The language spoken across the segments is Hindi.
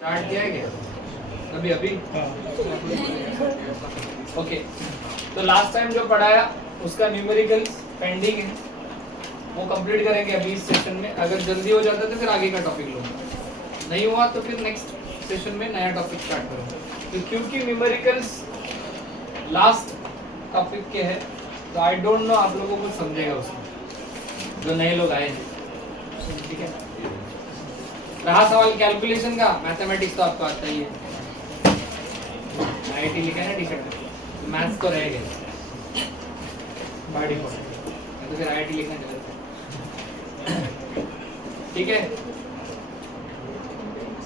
स्टार्ट किया है क्या अभी अभी? ओके, तो लास्ट टाइम जो पढ़ाया उसका न्यूमेरिकल पेंडिंग है, वो कंप्लीट करेंगे अभी इस सेशन में। अगर जल्दी हो जाता है तो फिर आगे का टॉपिक लूँगा, नहीं हुआ तो फिर नेक्स्ट सेशन में नया टॉपिक स्टार्ट करूँगा। तो क्योंकि न्यूमेरिकल्स लास्ट टॉपिक के है तो आई डोंट नो आप लोगों को समझेगा उसमें, जो नए लोग आए हैं। ठीक है, रहा सवाल कैलकुलेशन का, मैथमेटिक्स तो आपको आता ही है, आईआईटी लिखा है ना टी शर्ट पे, मैथ्स तो रह गए बाय डिफॉल्ट, तो फिर आईआईटी लिखना चाहिए। ठीक है,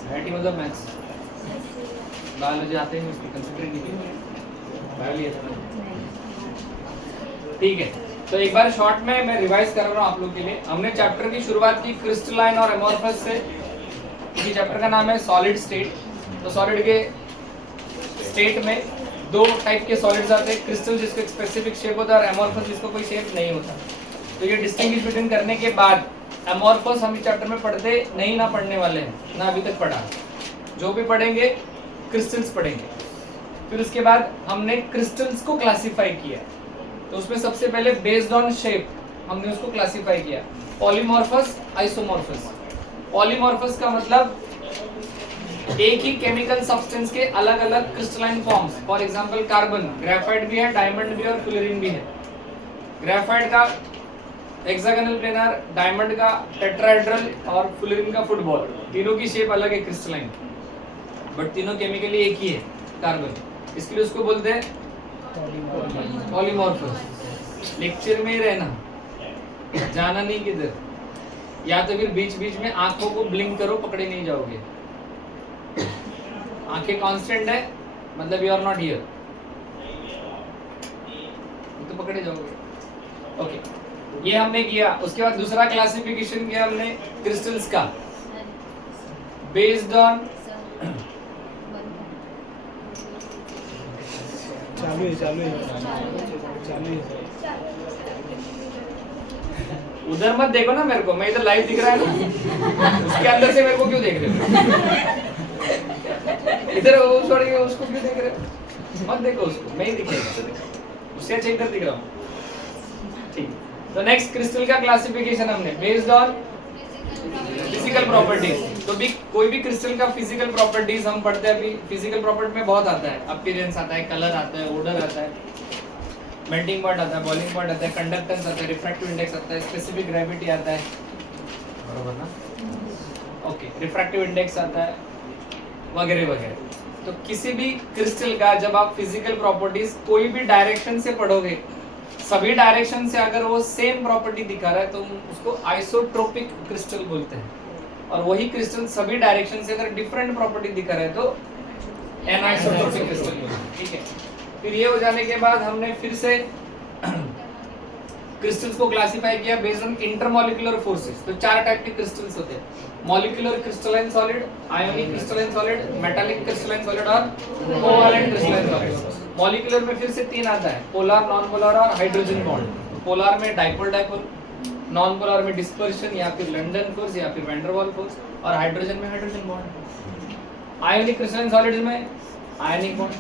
आईआईटी मतलब मैथ्स, बायोलॉजी आते हैं उसको कंसीडर नहीं किया, बायोलॉजी आता है। ठीक है, तो एक बार शॉर्ट में मैं रिवाइज कर रहा हूँ आप लोग के लिए। हमने चैप्टर की शुरुआत की क्रिस्टलाइन और एमोर्फस से। ये चैप्टर का नाम है सॉलिड स्टेट। तो सॉलिड के स्टेट में दो टाइप के सॉलिड्स आते हैं, क्रिस्टल जिसको एक स्पेसिफिक शेप होता है और एमोर्फस जिसको कोई शेप नहीं होता। तो ये डिस्टिंग्विश बिटवीन करने के बाद एमोर्फस हम इस चैप्टर में पढ़ते नहीं, ना पढ़ने वाले हैं, ना अभी तक पढ़ा। जो भी पढ़ेंगे क्रिस्टल्स पढ़ेंगे। फिर उसके बाद हमने क्रिस्टल्स को क्लासीफाई किया, तो उसमें सबसे पहले बेस्ड ऑन शेप हमने उसको क्लासीफाई किया, पॉलीमॉर्फस, आइसोमॉर्फस। पॉलीमॉर्फस का मतलब एक ही केमिकल सब्सटेंस के अलग अलग crystalline forms. For example carbon, graphite भी है, डायमंड भी है और फ्लोरीन भी है। ग्रेफाइट का हेक्सागोनल प्लेनर, डायमंड का टेट्राहेड्रल और फ्लोरीन का फुटबॉल। तीनों की शेप अलग है क्रिस्टलाइन, बट तीनों केमिकली एक ही है, कार्बन। इसके लिए उसको बोलते हैं पॉलीमॉर्फस। लेक्चर में ही रहना, जाना नहीं किधर, या तो फिर बीच बीच में आंखों को ब्लिंक करो, पकड़े नहीं जाओगे। आंखें कांस्टेंट है मतलब यू आर नॉट हियर, तो पकड़े जाओगे। ओके, ये हमने किया। उसके बाद दूसरा क्लासिफिकेशन किया हमने क्रिस्टल्स का, बेस्ड ऑन चालू है। उधर मत देखो ना मेरे को, मैं इधर लाइव दिख रहा है ना, उसके अंदर से मेरे को क्यों देख रहे हो? इधर वो छोड़ के उसको क्यों देख रहे हो? मत देखो उसको, मैं ही दिखेगा, उससे अच्छा इधर दिख रहा हूँ। ठीक, तो नेक्स्ट क्रिस्टल का क्लासिफिकेशन हमने बेस्ड ऑन फिजिकल प्रॉपर्टीज। तो भी कोई भी क्रिस्टल का फिजिकल प्रॉपर्टीज हम पढ़ते हैं। अभी फिजिकल प्रॉपर्टी में बहुत आता है, अपीयरेंस आता है, कलर आता है, ओडर आता है, मेल्टिंग पॉइंट आता है, बॉइलिंग पॉइंट आता है, कंडक्टेंस आता है, रिफ्रैक्टिव इंडेक्स आता है, स्पेसिफिक ग्रेविटी आता है, बरोबर ना? ओके, रिफ्रैक्टिव इंडेक्स आता है, वगैरह वगैरह। तो किसी भी क्रिस्टल का जब आप फिजिकल प्रॉपर्टीज कोई भी डायरेक्शन से पढ़ोगे, सभी डायरेक्शन से अगर वो सेम प्रॉपर्टी दिखा रहा है तो उसको आइसोट्रोपिक क्रिस्टल बोलते हैं। और वही क्रिस्टल सभी डायरेक्शन से अगर डिफरेंट प्रॉपर्टी दिखा रहा है तो एनाइसोट्रोपिक क्रिस्टल बोलते हैं। ठीक है, फिर ये हो जाने के बाद हमने फिर से क्रिस्टल्स को क्लासिफाई किया बेस्ड ऑन इंटरमॉलिक्यूलर फोर्सेस। तो चार टाइप के क्रिस्टल्स होते हैं, molecular crystalline solid, ionic crystalline solid, metallic crystalline solid और कोवैलेंट क्रिस्टलाइन सॉलिड। मॉलिक्यूलर में फिर से तीन आता है, पोलर, नॉन पोलर और हाइड्रोजन बॉन्ड। पोलर में डाइपोल डाइपोल, नॉन पोलर में डिस्पर्शन या फिर लंडन फोर्स या फिर वैन डर वाल फोर्स, और हाइड्रोजन में hydrogen bond. Ionic crystalline solids में ionic bond,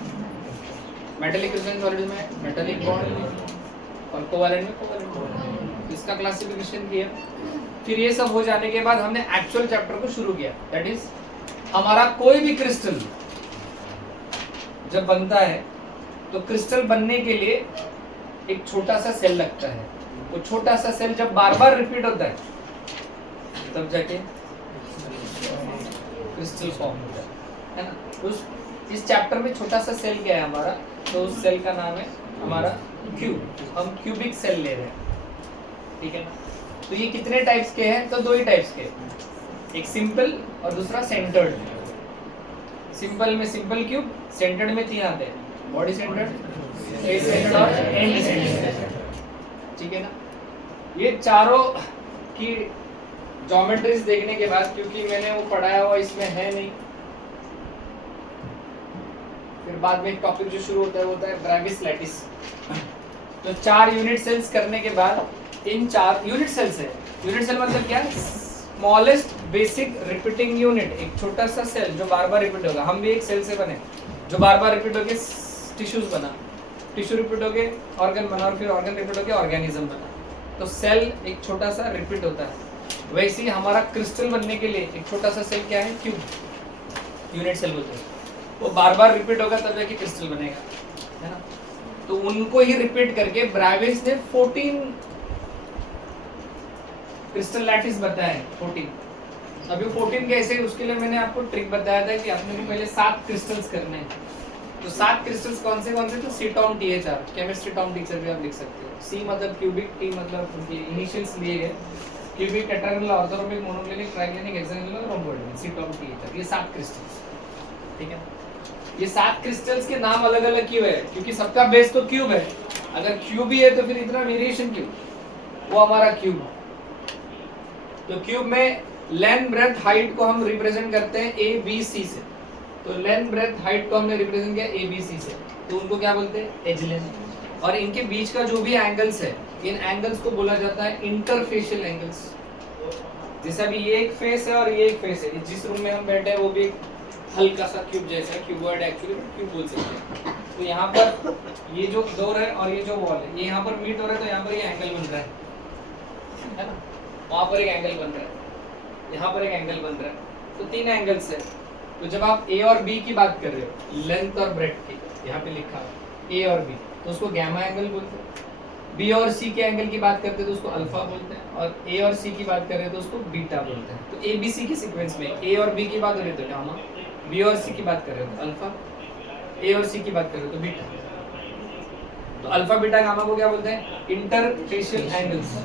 metallic crystalline solids में मेटालिक बॉन्ड और कोवैलेंट में कोवैलेंट बॉन्ड। इसका क्लासिफिकेशन किया। फिर ये सब हो जाने के बाद हमने एक्चुअल चैप्टर को शुरू किया, दैट इज हमारा कोई भी क्रिस्टल जब बनता है तो क्रिस्टल बनने के लिए एक छोटा सा सेल लगता है। वो छोटा सा सेल जब बार बार रिपीट होता है तब जाके क्रिस्टल फॉर्म होता है ना? उस इस चैप्टर में छोटा सा सेल क्या है हमारा, तो उस सेल का नाम है हमारा क्यूब। हम क्यूबिक सेल ले रहे हैं, ठीक है ना? तो ये कितने टाइप्स के हैं? तो दो ही टाइप्स के, एक सिंपल और दूसरा सेंटर्ड। सिंपल में सिंपल क्यूब, सेंटर्ड में तीन आते हैं, बॉडी सेंटर्ड, फेस सेंटर्ड और एंड सेंटर्ड। ठीक है ना? ये चारों की ज्योमेट्रीज देखने के बाद, क्योंकि मैंने वो पढ़ाया हुआ इसमें है नहीं, फिर बाद में एक टॉपिक जो शुरू होता है वो होता है ब्रेविस लैटिस। तो 4 यूनिट सेल्स करने के बाद इन 4 यूनिट सेल्स है। यूनिट सेल मतलब क्या? स्मॉलेस्ट बेसिक रिपीटिंग यूनिट, एक छोटा सा सेल जो बार बार रिपीट होगा। हम भी एक सेल से बने जो बार बार रिपीट होके टिश्यूज बना, टिश्यू रिपीट होके ऑर्गन बना, और फिर ऑर्गन रिपीट होके ऑर्गेनिज्म बना। तो सेल एक छोटा सा रिपीट होता है। वैसे ही हमारा क्रिस्टल बनने के लिए एक छोटा सा सेल क्या है, क्यूब, यूनिट सेल बोलते हैं। वो बार बार रिपीट होगा तब जाके क्रिस्टल बनेगा, है ना। तो उनको ही रिपीट करके ब्राविस ने 14 क्रिस्टल लैटिस बताया, 14। अभी 14 कैसे, उसके लिए मैंने आपको ट्रिक बताया था कि आपने को पहले 7 क्रिस्टल्स करने हैं। तो 7 क्रिस्टल्स कौन से तो सी टॉम THR, केमिस्ट्री टॉम टीचर भी आप लिख सकते हो। सी मतलब क्यूबिक, टी मतलब उनके इनिशियल्स लिए गए, cubic, tetrahedral, orthorhombic, monoclinic, triclinic, hexagonal और रोम्बोइडल, सी टॉम THR, ये 7 क्रिस्टल्स, ठीक है। ये 7 क्रिस्टल्स के नाम अलग अलग क्यों है, क्योंकि सबका बेस तो क्यूब है। अगर क्यूब ही है तो फिर इतना वेरिएशन क्यों, वो हमारा क्यूब। तो क्यूब में लेंथ ब्रेथ हाइट को हम रिप्रेजेंट करते हैं ABC से। तो लेंथ ब्रेथ हाइट को हमने रिप्रेजेंट किया ABC से, तो उनको क्या बोलते हैं, एज लेंथ। और इनके बीच का जो भी एंगल्स है, इन एंगल्स को बोला जाता है इंटरफेशियल एंगल्स। जैसा भी ये एक फेस है और ये एक फेस है, जिस रूम में हम बैठे हैं वो भी एक हल्का सा क्यूब जैसा है, क्यूबॉइड एक्चुअली, क्यूब बोल सकते हैं। तो यहाँ पर ये जो डोर है और ये जो वॉल है, ये यहाँ पर मीट हो रहा है, तो यहाँ पर ये एंगल बन रहा है ना। वहाँ पर एक एंगल बन रहा है, यहाँ पर एक एंगल बन रहा है, तो 3 एंगल्स है। तो जब आप A और B की बात कर रहे हो, लेंथ और ब्रेड्थ की, यहाँ पे लिखा है A और B, तो उसको गैमा एंगल बोलते हैं। B और C के एंगल की बात करते हैं तो उसको अल्फा बोलते हैं, और A और C की बात कर रहे हैं तो उसको बीटा बोलते हैं। तो ABC की सीक्वेंस में A और B की बात हो रही है तो गामा, B और C की बात कर रहे हो तो अल्फा, A और C की बात कर रहे हो तो बीटा। तो अल्फा बीटा गामा को क्या बोलते हैं, इंटरफेशियल एंगल्स।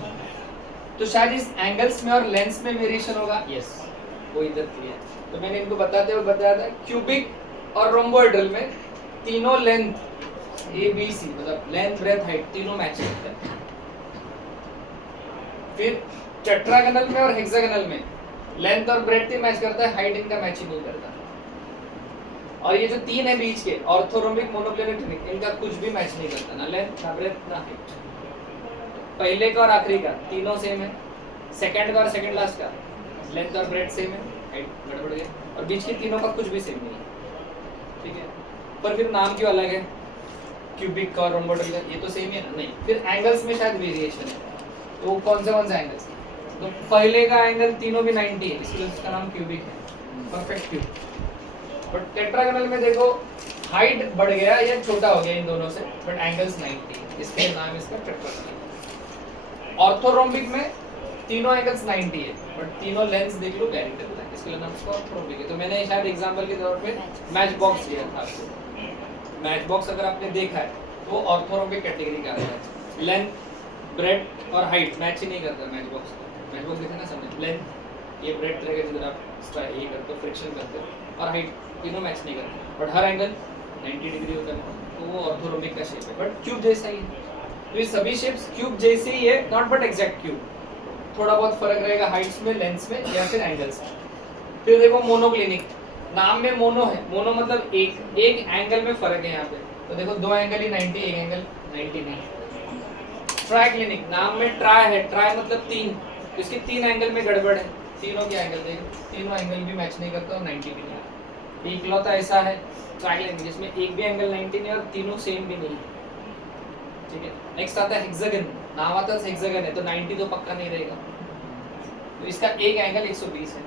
तो शायद इस एंगल्स में और लेंस में वेरिएशन होगा, यस, वो इधर क्लियर है। तो मैंने इनको बताते हुए बताया था क्यूबिक और रोम्बोइडल में तीनों लेंथ ABC मतलब लेंथ ब्रेथ हाइट तीनों मैच करते हैं। फिर टेट्रागोनल में और हेक्सागोनल में लेंथ और ब्रेथ ही मैच करता है, हाइट इनका मैच ही नहीं करता। और ये जो 3 है बीच के, ऑर्थोरोम्बिक, मोनोक्लिनिक, इनका कुछ भी मैच नहीं करता, ना लेंथ ना ब्रेथ ना हाइट। पहले का और आखिरी का तीनों सेम है, सेकंड का और सेकंड लास्ट का लेंथ और ब्रेथ सेम है, हाइट गड़बड़ गया, और बीच के तीनों का कुछ भी सेम नहीं है, ठीक है। पर फिर नाम क्यों अलग है, क्यूबिक का और रोम्बोइडल का, ये तो सेम है ना, नहीं। फिर एंगल्स में शायद वेरिएशन है, तो कौन से एंगल्स, तो पहले का एंगल तीनों भी 90 है, इसलिए उसका नाम क्यूबिक है, परफेक्ट क्यूब। बट टेट्रागोनल में देखो हाइट बढ़ गया या छोटा हो गया इन दोनों से, बट एंगल्स 90, इसके नाम इसका टेट्रागोनल। ऑर्थोरोम्बिक में तीनों एंगल्स 90 है, बट तीनों लेंस देख लो पैरेलल है, इसके नाम इसका ऑर्थोरोम्बिक है। तो मैंने शायद एग्जांपल के तौर पे मैच बॉक्स लिया था आपको। मैच बॉक्स अगर आपने देखा है तो वो ऑर्थोरोम्बिक कैटेगरी का है, लेंथ ब्रेथ और हाइट मैच ही नहीं करता मैच बॉक्स। मैच बॉक्स देखा ना समझ, लेंथ ये ब्रेथ रहेगा जिधर आप ये करते हो, फ्रिक्शन करते हो, और हाइट तीनों मैच नहीं करते, बट हर एंगल 90 डिग्री होता है, तो वो ऑर्थोरोम्बिक का शेप है, बट क्यूब जैसा ही है। तो ये सभी शेप्स क्यूब जैसे ही है, नॉट बट एग्जैक्ट क्यूब, थोड़ा बहुत फर्क रहेगा हाइट्स में, लेंथ्स में या फिर एंगल्स में। फिर देखो मोनोक्लिनिक, नाम में मोनो है, मोनो मतलब एक एंगल में फर्क है यहाँ पे, तो देखो 2 एंगल ही 90, एक एंगल 90 नहीं। ट्राइक्लिनिक, नाम में ट्राई है, ट्राई मतलब 3, तो इसके 3 एंगल में गड़बड़ है, तीनों के एंगल देखो, तीनों एंगल भी मैच नहीं करता और 90 भी नहीं। इकलौता ऐसा है ट्राइक्लिनिक जिसमें एक भी एंगल 90 नहीं और तीनों सेम भी नहीं, ठीक है। नेक्स्ट आता है हेक्सागन, नाम आता है हेक्सागन है तो 90 तो पक्का नहीं रहेगा, तो इसका एक एंगल 120 है,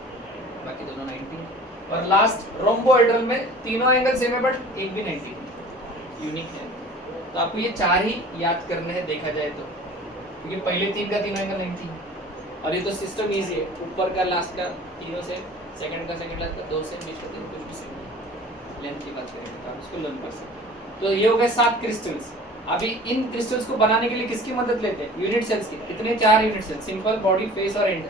बाकी दोनों 90 है। और लास्ट रोम्बोइडल में तीनों एंगल सेम है बट एक भी 90 यूनिक है। तो आपको ये 4 ही याद करने हैं देखा जाए तो, क्योंकि पहले 3 का तीनों एंगल 90 है, और ये तो सिस्टम इजी है, ऊपर का लास्ट का तीनों से, सेकंड का सेकंड लास्ट का 2 से, बीच का 3 कुछ भी सेम। लेंथ की बात करेंगे तो आप इसको लर्न कर सकते। तो ये हो गए 7 क्रिस्टल्स। अभी इन क्रिस्टल्स को बनाने के लिए किसकी मदद लेते हैं, यूनिट सेल्स की। कितने, 4 unit cells, simple, body, face और एंड,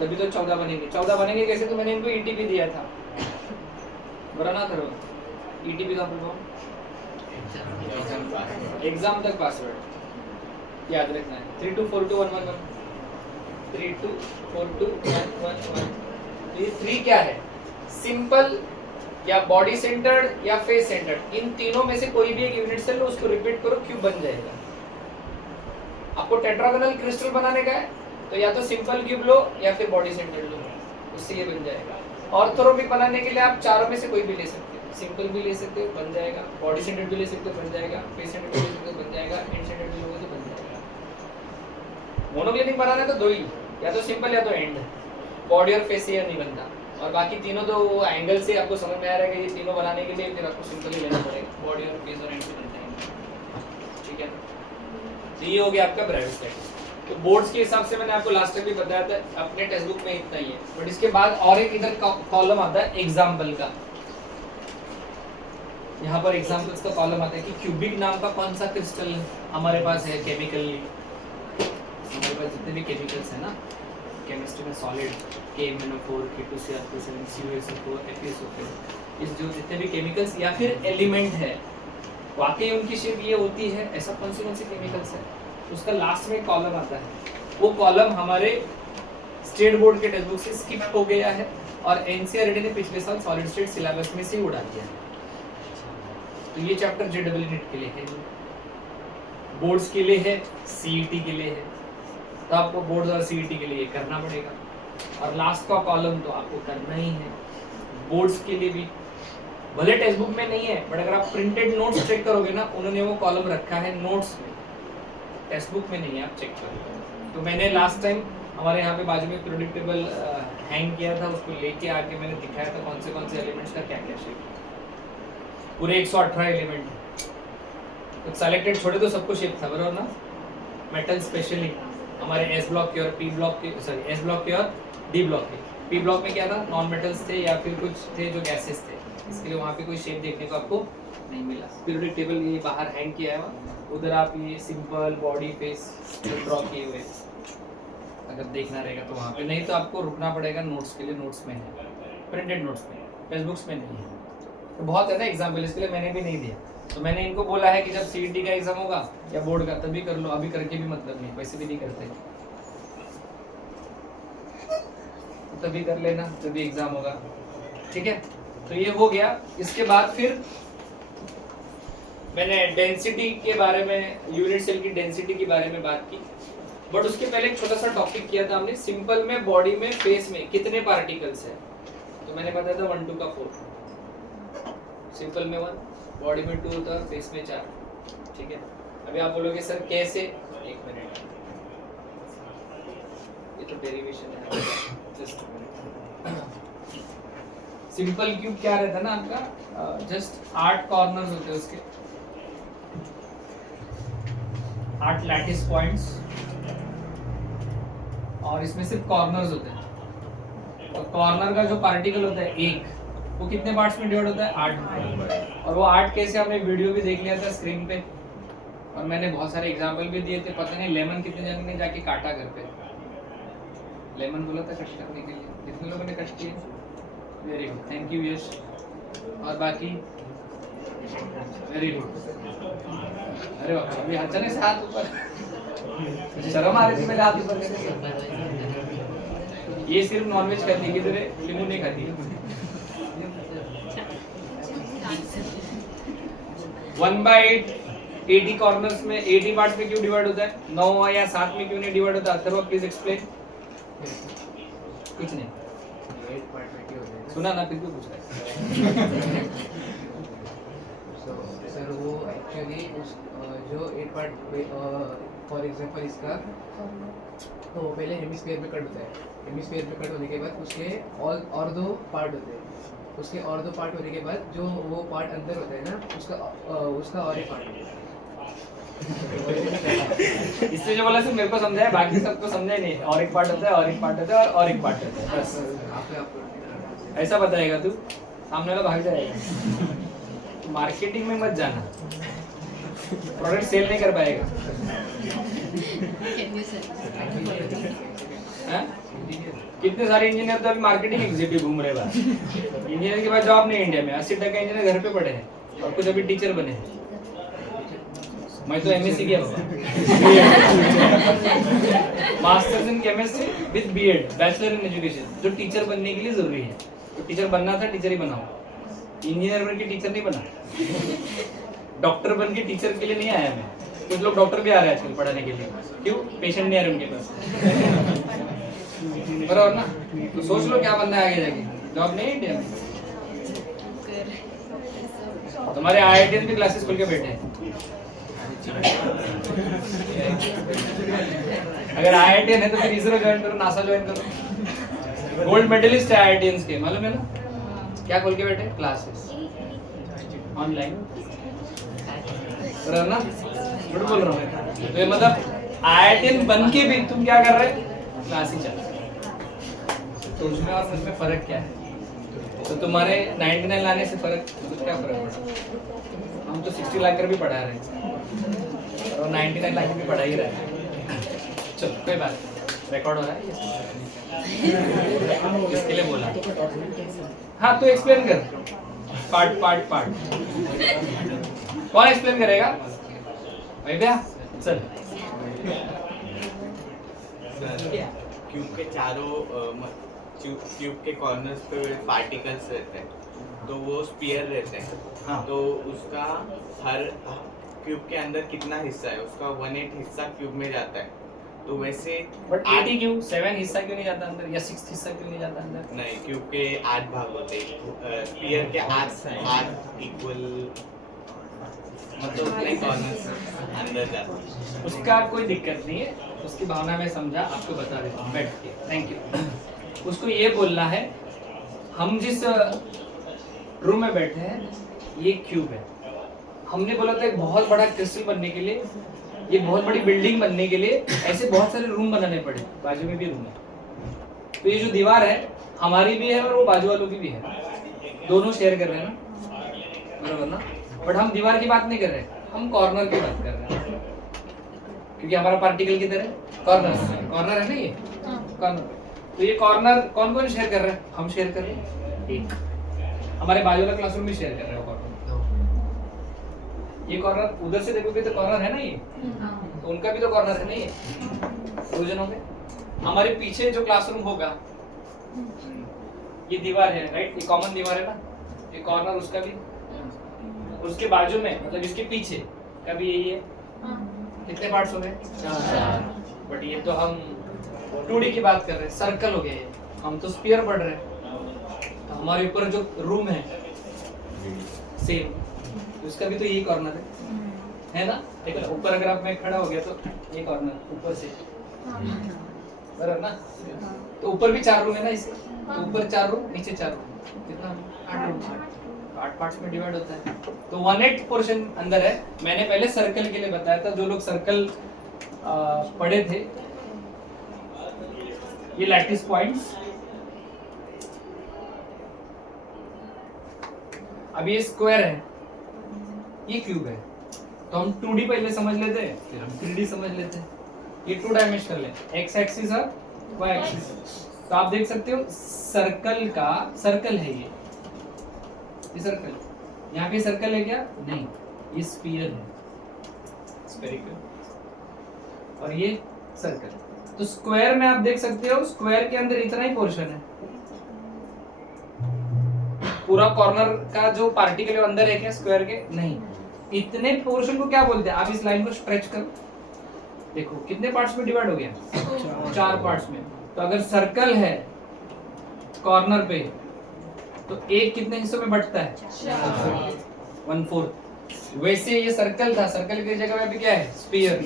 तभी तो 14 बनेंगे। 14 बनेंगे कैसे, तो मैंने इनको ईटीपी दिया था, बुरा ना करो। ईटीपी का फुल फॉर्म एग्जाम तक पासवर्ड याद रखना है, 324211 324211। ये 3 क्या है, सिंपल या बॉडी सेंटर्ड या फेस सेंटर्ड, इन तीनों में से कोई भी एक यूनिट सेल लो, उसको रिपीट करो, क्यूब बन जाएगा। आपको टेट्रागोनल क्रिस्टल बनाने का है तो या तो सिंपल क्यूब लो या फिर बॉडी सेंटर्ड लो, उससे ये बन जाएगा। ऑर्थोरोपिक बनाने के लिए आप चारों में से कोई भी ले सकते हो, सिंपल भी ले सकते हो बन जाएगा, बॉडी सेंटर्ड भी ले सकते हो बन जाएगा, फेस सेंटर्ड भी ले सकते हो बन जाएगा, एंड सेंटर्ड भी लोगे तो बन जाएगा। मोनोक्लिनिक बनाना है तो दो ही, या तो सिंपल या तो एंड, बॉडी और फेस से यह नहीं बनता। और बाकी तीनों तो एंगल से आपको समझ में आ रहा है कि ये तीनों बनाने के लिए फिर आपको सिंपल ही लेना पड़ेगा, बॉडी और फेस और एंड से बन जाएंगे, ठीक है। तो ये हो गया आपका ब्राइडल स्टैटिक। तो बोर्ड्स के हिसाब से मैंने आपको लास्ट टाइम भी बताया था, अपने टेक्स्ट बुक में इतना ही है, बट इसके बाद और एक इधर कॉलम आता है एग्जाम्पल का। यहाँ पर एग्जाम्पल्स का कॉलम आता है कि क्यूबिक नाम का कौन सा क्रिस्टल हमारे पास है केमिकली, हमारे पास जितने भी केमिकल्स है ना केमिस्ट्री में, solid KMnO4 K2Cr+7 CuSO4 FeSO4, इस जो जितने भी केमिकल्स या फिर एलिमेंट है वाकई उनकी शेप ये होती है, ऐसा कौन सी केमिकल्स है, उसका लास्ट में कॉलम आता है। वो कॉलम हमारे स्टेट बोर्ड के टेक्स्ट बुक से स्किप हो गया है और एनसीईआरटी ने पिछले साल सॉलिड स्टेट सिलेबस में से उड़ा दिया है। तो ये चैप्टर जेडब्ल्यू नीट के लिए है, बोर्ड्स के लिए है, सीईटी के लिए है, तो आपको बोर्ड्स और सीईटी के लिए करना पड़ेगा। और लास्ट का कॉलम तो आपको करना ही है बोर्ड्स के लिए भी, भले टेक्स्ट बुक में नहीं है बट अगर आप प्रिंटेड नोट्स चेक करोगे ना, उन्होंने वो कॉलम रखा है नोट्स में, टेक्स्ट बुक में नहीं है, आप चेक करो। तो मैंने लास्ट टाइम हमारे यहाँ पे बाजू में पीरियोडिक टेबल हैंग किया था, उसको लेके आके मैंने दिखाया था कौन से एलिमेंट्स का क्या क्या शेप, पूरे 118 एलिमेंट, तो सेलेक्टेड छोड़े तो सबको शेप था बराबर ना। मेटल स्पेशली हमारे एस ब्लॉक के और पी ब्लॉक के, सॉरी एस ब्लॉक के और डी ब्लॉक के, पी ब्लॉक में क्या था नॉन मेटल्स थे या फिर कुछ थे जो गैसेस थे, इसके लिए वहाँ पे कोई शेप देखने को आपको नहीं मिला। पीरियोडिक टेबल ये बाहर हैंग किया है, उधर आप ये सिंपल बॉडी फेस ड्रॉ किए हुए अगर देखना रहेगा तो वहाँ पे, नहीं तो आपको रुकना पड़ेगा नोट्स के लिए, नोट्स में है प्रिंटेड नोट्स में, टेक्स्ट बुक्स में नहीं है। तो बहुत है ना एग्जाम्पल, इसके लिए मैंने भी नहीं दिया, तो मैंने इनको बोला है कि जब सीईटी का एग्जाम होगा या बोर्ड का तभी कर लो, अभी करके भी मतलब नहीं, वैसे भी नहीं करते, तो तभी कर लेना जब एग्जाम होगा, ठीक है। तो ये हो गया। इसके बाद फिर मैंने डेंसिटी के बारे में, यूनिट सेल की डेंसिटी के बारे में बात की, बट उसके पहले एक छोटा सा टॉपिक किया था हमने, सिंपल में बॉडी में फेस में कितने पार्टिकल्स है, तो मैंने बताया था 1 2 का 4, सिंपल में 1, बॉडी में 2 होता है, फेस में 4, ठीक है। अभी आप बोलोगे सर कैसे, एक मिनट, ये तो डेरिवेशन है, जस्ट सिंपल क्यूब क्या रहता है ना आपका, जस्ट 8 कॉर्नर्स होते हैं उसके, 8 लैटिस पॉइंट्स, और इसमें सिर्फ कॉर्नर्स होते हैं, और कॉर्नर का जो पार्टिकल होता है एक, वो कितने पार्ट्स में डिवाइड होता है 8, और वो 8 कैसे हमने वीडियो भी देख लिया था स्क्रीन पे, और मैंने बहुत सारे एग्जांपल भी दिए थे, पता नहीं लेमन कितने जन ने जाके काटा घर पे, लेमन बोला था कट करने के लिए, कितने लोगों ने कट किए, वेरी गुड, थैंक यू यश, और बाकी वेरी गुड, अरे बाप रे, अचानक से हाथ ऊपर, शर्म आ रही थी मेरे हाथ ऊपर करने, ये सिर्फ नॉनवेज खाती है, किधर है लीमू नहीं खाती है। 1/8 80 कॉर्नर्स में 80 पार्ट्स में क्यों डिवाइड होता है, 9 या 7 में क्यों नहीं डिवाइड होता, अथर्व प्लीज एक्सप्लेन। कुछ नहीं, 8 पार्ट में क्यों होता है, सुना ना, फिर क्यों पूछ रहा है। सर वो एक्चुअली उस जो 8 पार्ट, फॉर एग्जांपल इसका, तो वो पहले हेमिस्फीयर में कट होता है, हेमिस्फीयर में कट होने के बाद उसके और 2 पार्ट होते हैं, उसके और 2 पार्ट होने के बाद जो वो पार्ट अंदर होता है ना, उसका और एक पार्ट होता है। इससे जो बोला सिर्फ मेरे को समझा है, बाकी सबको समझा ही नहीं, और एक पार्ट होता है, और एक पार्ट होता है, और एक पार्ट होता है, बस ऐसा बताएगा तू, सामने वाला भाग जाएगा। मार्केटिंग में मत जाना, प्रोडक्ट सेल नहीं कर पाएगा। कितने सारे इंजीनियर तो अभी मार्केटिंग एग्जीक्यूटिव घूम रहे हैं, इंजीनियर के बाद जॉब नहीं इंडिया में, 80% इंजीनियर घर पे पड़े हैं और कुछ अभी टीचर बने हैं। मैं तो एमएससी किया बाबा, masters in chemistry with BEd, bachelor in education, जो टीचर बनने के लिए जरूरी है। तो टीचर बनना था, टीचर ही बनाओ, इंजीनियर बन के टीचर नहीं बना, डॉक्टर बन के टीचर के लिए नहीं आया मैं। कुछ लोग डॉक्टर भी आ रहे हैं आजकल पढ़ाने के लिए, क्यों, पेशेंट नहीं आ रहे उनके पास। बराबर ना? तो सोच लो क्या बनना है आगे जाके, जॉब नहीं है इंडिया में। तुम्हारे IITians भी क्लासेस खोल के बैठे हैं। अगर IITian है तो फिर इसरो ज्वाइन करो, नासा ज्वाइन करो। गोल्ड मेडलिस्ट है IITians के, मालूम है ना? क्या खोल के बैठे? Classes online. बराबर ना? झूठ बोल रहा हूँ? तो ये मतलब IITian बन के भी तुम क्या कर रहे? क्लास ही चल रहे। तो उसमें और मुझमें फर्क क्या है? तो तुम्हारे 99 लाने से फर्क, तो क्या फर्क पड़ा? हम तो 60 लाख कर भी पढ़ा रहे हैं और 99 लाख भी पढ़ा ही रहे हैं। चलो कोई बात, रिकॉर्ड हो रहा है इसके लिए बोला। हाँ तो एक्सप्लेन कर, पार्ट पार्ट पार्ट। कौन एक्सप्लेन करेगा? भाई भैया चल। क्यूब के चारों क्यूब के कॉर्नर्स पे पार्टिकल्स रहते हैं, तो वो स्फीयर रहते हैं। हाँ। तो उसका हर क्यूब के अंदर कितना हिस्सा है, उसका 1/8 हिस्सा क्यूब में जाता है। तो वैसे बट 80 क्यों 7 हिस्सा क्यों नहीं जाता अंदर, या 6 हिस्सा क्यों नहीं जाता अंदर? नहीं, क्यूब के 8 भाग होते हैं, स्फीयर के 8 इक्वल, मतलब उतने कॉर्नर्स अंदर जाते हैं। उसका कोई दिक्कत नहीं है, उसकी भावना में समझा, आपको बता देता हूँ बैठ के। Thank you. उसको ये बोलना है, हम जिस रूम में बैठे हैं ये क्यूब है। हमने बोला था एक बहुत बड़ा क्रिस्टल बनने के लिए, ये बहुत बड़ी बिल्डिंग बनने के लिए ऐसे बहुत सारे रूम बनाने पड़े, बाजू में भी रूम है। तो ये जो दीवार है हमारी भी है और वो बाजू वालों की भी है, दोनों शेयर कर रहे हैं ना, बराबर ना? बट हम दीवार की बात नहीं कर रहे, हम कॉर्नर की बात कर रहे हैं, क्योंकि हमारा पार्टिकल किधर है? कॉर्नर। कॉर्नर है ना ये कॉर्नर। तो ये कॉर्नर कौन कौन शेयर कर रहा है? हम शेयर कर रहे हैं एक, हमारे बाजू वाला क्लासरूम भी शेयर कर रहे हो कॉर्नर। ये कॉर्नर उधर से देखोगे तो कॉर्नर है ना ये, तो उनका भी तो कॉर्नर है ना ये, दो जनों में। हमारे पीछे जो क्लासरूम होगा ये दीवार है राइट, ये कॉमन दीवार है ना, ये कॉर्नर उसका भी, उसके बाजू में मतलब इसके पीछे का भी यही है। कितने पार्ट्स हो गए? 4। बट ये तो हम 2D की बात कर रहे हैं, सर्कल हो गया ये, हम तो स्फीयर पढ़ रहे हैं। तो हमारे ऊपर जो रूम है सेम, उसका भी तो यही कॉर्नर है ना? देखो ऊपर अगर आप मैं खड़ा हो गया तो ये कॉर्नर ऊपर से, बराबर ना? तो ऊपर भी 4 रूम है ना इसके, तो ऊपर 4 रूम नीचे 4 रूम, कितना? 8 रूम, 8 पार्ट्स में डिवाइड होता है। तो 1/8 पोर्शन अंदर है। मैंने पहले सर्कल के लिए बताया था, जो लोग सर्कल पढ़े थे, ये लैटिस पॉइंट्स। अब ये स्क्वायर है, ये क्यूब है, तो हम 2D पहले समझ लेते हैं, फिर हम 3D समझ लेते हैं। ये 2 डायमेंशनल है, एक्स एक्सिस और वाई एक्सिस। तो आप देख सकते हो सर्कल का, सर्कल है ये सर्कल, यहाँ पे सर्कल है क्या? नहीं, ये स्फीयर है, स्फेरिकल, और ये सर्कल। तो स्क्वायर में आप देख सकते हो, स्क्वायर के अंदर इतना ही पोर्शन है, पूरा कॉर्नर का जो पार्टिकल है अंदर है क्या स्क्वायर के? नहीं, इतने पोर्शन को क्या बोलते हैं? आप इस लाइन को स्ट्रेच करो, देखो कितने पार्ट्स में डिवाइड हो गया? 4 पार्ट्स में। तो अगर सर्कल है कॉर्नर पे तो एक कितने हिस्सों में बंटता है? 1/4। वैसे ये सर्कल था, सर्कल की जगह पे अभी क्या है? स्फीयर।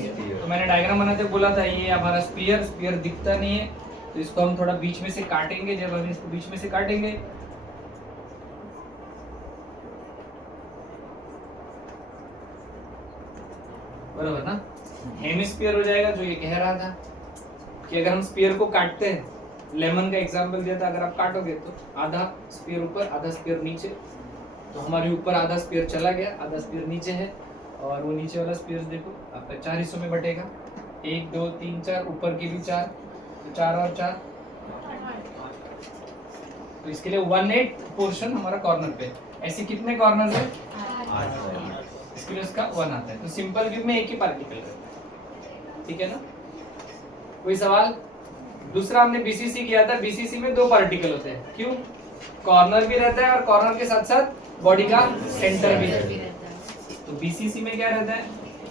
तो मैंने डायग्राम बनाते बोला था ये हमारा स्फीयर, स्फीयर दिखता नहीं है, तो इसको हम थोड़ा बीच में से काटेंगे। जब हम इसको बीच में से काटेंगे बराबर ना, हेमिस्फीयर हो जाएगा। जो ये कह रहा था कि अगर हम स्फीयर को काटते हैं, लेमन का एग्जांपल दिया था, अगर आप काटोगे तो आधा स्फीयर ऊपर आधा स्फीयर नीचे, तो हमारे ऊपर आधा स्फीयर चला गया, आधा स्फीयर नीचे है, और वो नीचे वाला स्फीयर देखो आपका 4 हिस्सों में बटेगा, 1 2 3 4, ऊपर के भी 4, तो 4 और 4, तो इसके लिए 1/8 पोर्शन हमारा कॉर्नर पे। ऐसे कितने कॉर्नर है? 8। इसके लिए उसका 1 आता है। तो सिंपल क्यूब में एक ही पार्टिकल रहता है, ठीक है ना? कोई सवाल? दूसरा हमने बीसीसी किया था, बीसीसी में 2 पार्टिकल होते हैं। क्यों? कॉर्नर भी रहता है और कॉर्नर के साथ साथ बॉडी का सेंटर भी रहता है। तो बीसीसी में क्या रहता है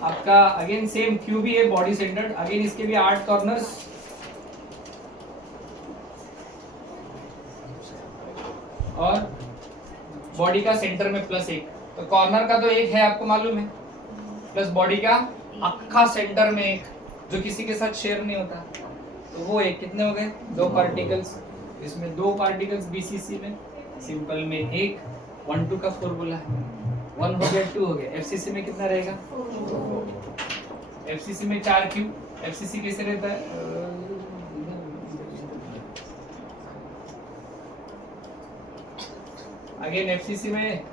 आपका? अगेन सेम क्यूब ही है, बॉडी सेंटर्ड। अगेन इसके भी 8 कॉर्नर्स, और बॉडी का सेंटर में +1, तो कॉर्नर का तो 1 है आपको मालूम है, प्लस बॉडी का अक्खा सेंटर में 1 जो किसी के साथ शेयर नहीं होता, तो वो 1 कितने हो गए 2 पार्टिकल्स। इसमें 2 पार्टिकल्स बीसीसी में, सिंपल में 1 1 2 का फॉर्मूला है, 1 हो गया 2 हो गया। एफसीसी में कितना रहेगा, एफसीसी में 4 क्यूब। एफसीसी कैसे रहता है, अगेन एफसीसी में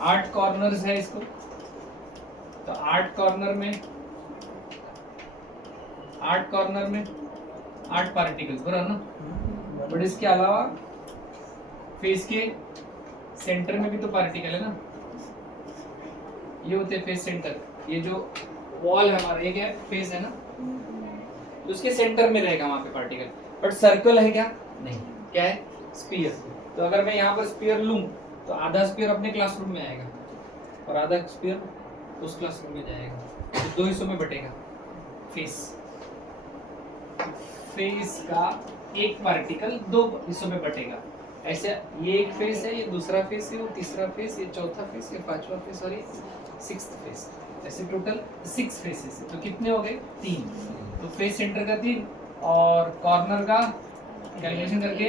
8 कॉर्नर्स है इसको, तो 8 कॉर्नर में 8 पार्टिकल्स बराबर ना। बट इसके अलावा फेस के सेंटर में भी तो पार्टिकल है ना, ये होते हैं फेस सेंटर, ये जो वॉल है हमारा, ये क्या फेस है ना, तो उसके सेंटर में रहेगा वहां पे पार्टिकल। बट सर्कल है क्या, नहीं, क्या है स्फीयर। तो अगर मैं यहाँ पर स्फीयर लूं तो आधा स्फीयर अपने क्लासरूम में आएगा और आधा स्फीयर उस क्लासरूम में जाएगा, तो 2 हिस्सों में बटेगा फेस का एक पार्टिकल 2 हिस्सों में बटेगा। ऐसे ये एक फेस है, ये दूसरा फेस है, वो तीसरा फेस, ये चौथा फेस, ये पांचवा फेस और ये 6th फेस, ऐसे टोटल 6 फेसेस है। तो कितने हो गए 3, तो फेस सेंटर का 3 और कॉर्नर का कैलकुलेशन करके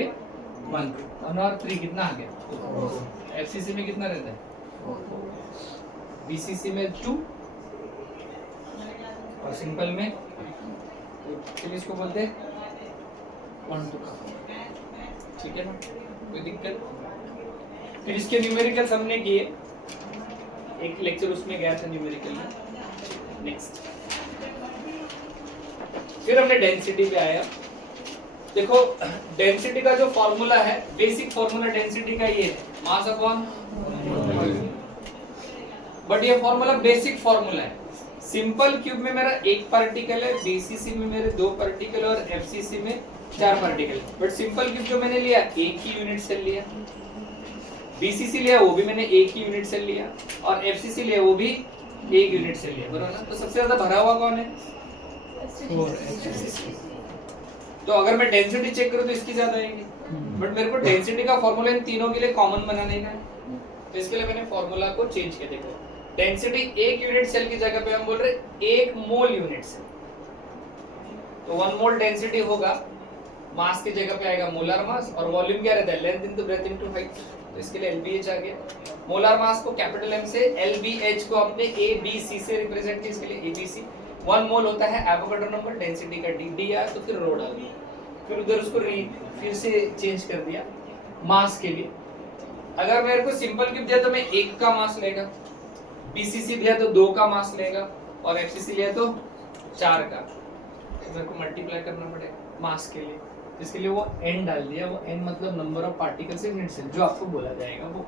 1 और 3 कितना आ गया। एफसीसी में कितना रहता है, बीसीसी में 2 और सिंपल में तो इसको बोलते हैं 1 2 का, ठीक है ना, कोई दिक्कत। फिर इसके न्यूमेरिकल्स हमने किए, एक लेक्चर उसमें गया था न्यूमेरिकल में। नेक्स्ट फिर हमने डेंसिटी पे आया। देखो डेंसिटी का जो फॉर्मूला है, बेसिक फॉर्मूला डेंसिटी का ये है, मास अपॉन, बट ये फॉर्मूला बेसिक फॉर्मूला है। सिंपल क्यूब में मेरा 1 पार्टिकल है, बीसीसी में मेरे 2 पार्टिकल और एफसीसी में 4 पार्टिकल। बट सिंपल क्यूब जो मैंने लिया एक ही यूनिट सेल लिया, बीसीसी लिया वो भी मैंने एक ही यूनिट सेल लिया, और एफसीसी लिया वो भी एक यूनिट सेल लिया, बराबर ना। तो सबसे ज्यादा भरा हुआ कौन है, तो अगर मैं डेंसिटी चेक करूं तो इसकी ज्यादा आएगी, बट मेरे को डेंसिटी का फॉर्मूला इन तीनों के लिए कॉमन बनाने का है, तो इसके लिए मैंने फॉर्मूला को चेंज किया। देखो डेंसिटी एक यूनिट सेल की जगह पे हम बोल रहे 1 मोल यूनिट सेल, तो 1 मोल डेंसिटी होगा, मास की जगह पे आएगा मोलर मास, और वॉल्यूम क्या रहता है length into breadth into height, तो इसके लिए LBH आ गया। मोलर मास को कैपिटल M से, LBH को अपने ABC से रिप्रेजेंट किया, इसके लिए ABC। 1 मोल होता है एवोगाड्रो नंबर, डेंसिटी का D आया तो फिर रो डाल दिया, फिर उधर उसको फिर से चेंज कर दिया मास के लिए। अगर मेरे को सिंपल क्यूब दिया तो मैं 1 का मास लेगा, बीसीसी दिया तो 2 का मास लेगा, और एफसीसी लिया तो 4 का, तो मेरे को मल्टीप्लाई करना पड़ेगा मास के लिए, इसके लिए वो n डाल दिया, वो n मतलब number of particles in unit cell जो आपको बोला जाएगा वो।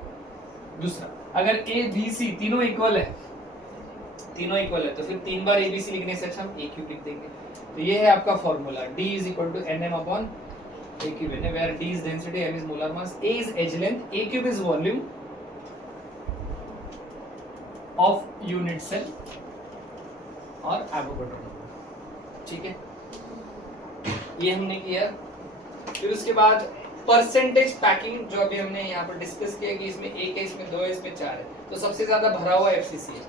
दूसरा अगर A B C तीनों इक्वल है, तो फिर 3 बार ABC लिखने से अच्छा हम A क्यूब लिख देंगे। तो ये है आपका formula, D is equal to NM upon A cube, where D is density, M is molar mass, A is edge length, A cube is volume of unit cell और एवोगाड्रो नंबर, ठीक है, ये हमने किया। फिर उसके बाद परसेंटेज पैकिंग जो अभी हमने यहाँ पर डिस्कस किया कि इसमें 1 है, इसमें 2 है, इसमें 4 है, तो सबसे ज्यादा भरा हुआ एफसीसी है,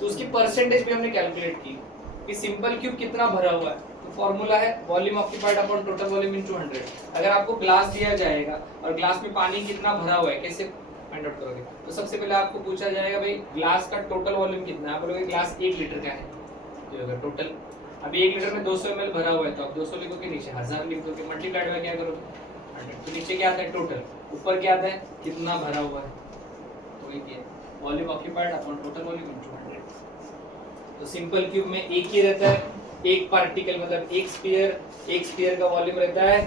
तो उसकी परसेंटेज भी हमने कैलकुलेट की कि सिंपल क्यूब कितना भरा हुआ है। तो फॉर्मूला है volume occupied upon total volume into 100। अगर आपको ग्लास दिया जाएगा और ग्लास में पानी कितना भरा हुआ है कैसे फाइंड आउट करोगे, तो सबसे पहले आपको पूछा जाएगा भाई ग्लास का टोटल वॉल्यूम कितना है, आप बोलोगे ग्लास 1 लीटर का है, तो अगर टोटल अभी 1 लीटर में 200 ml भरा हुआ है तो आप 200 लिखोगे, नीचे 1000 लिख दोगे, मल्टीप्लाइड बाय क्या करोगे 100, तो नीचे क्या आता है टोटल, ऊपर क्या आता है कितना भरा हुआ है, तो ये क्या volume occupied upon total volume into 100। तो सिंपल क्यूब में एक ही रहता है, एक पार्टिकल मतलब एक स्फीयर का वॉल्यूम रहता है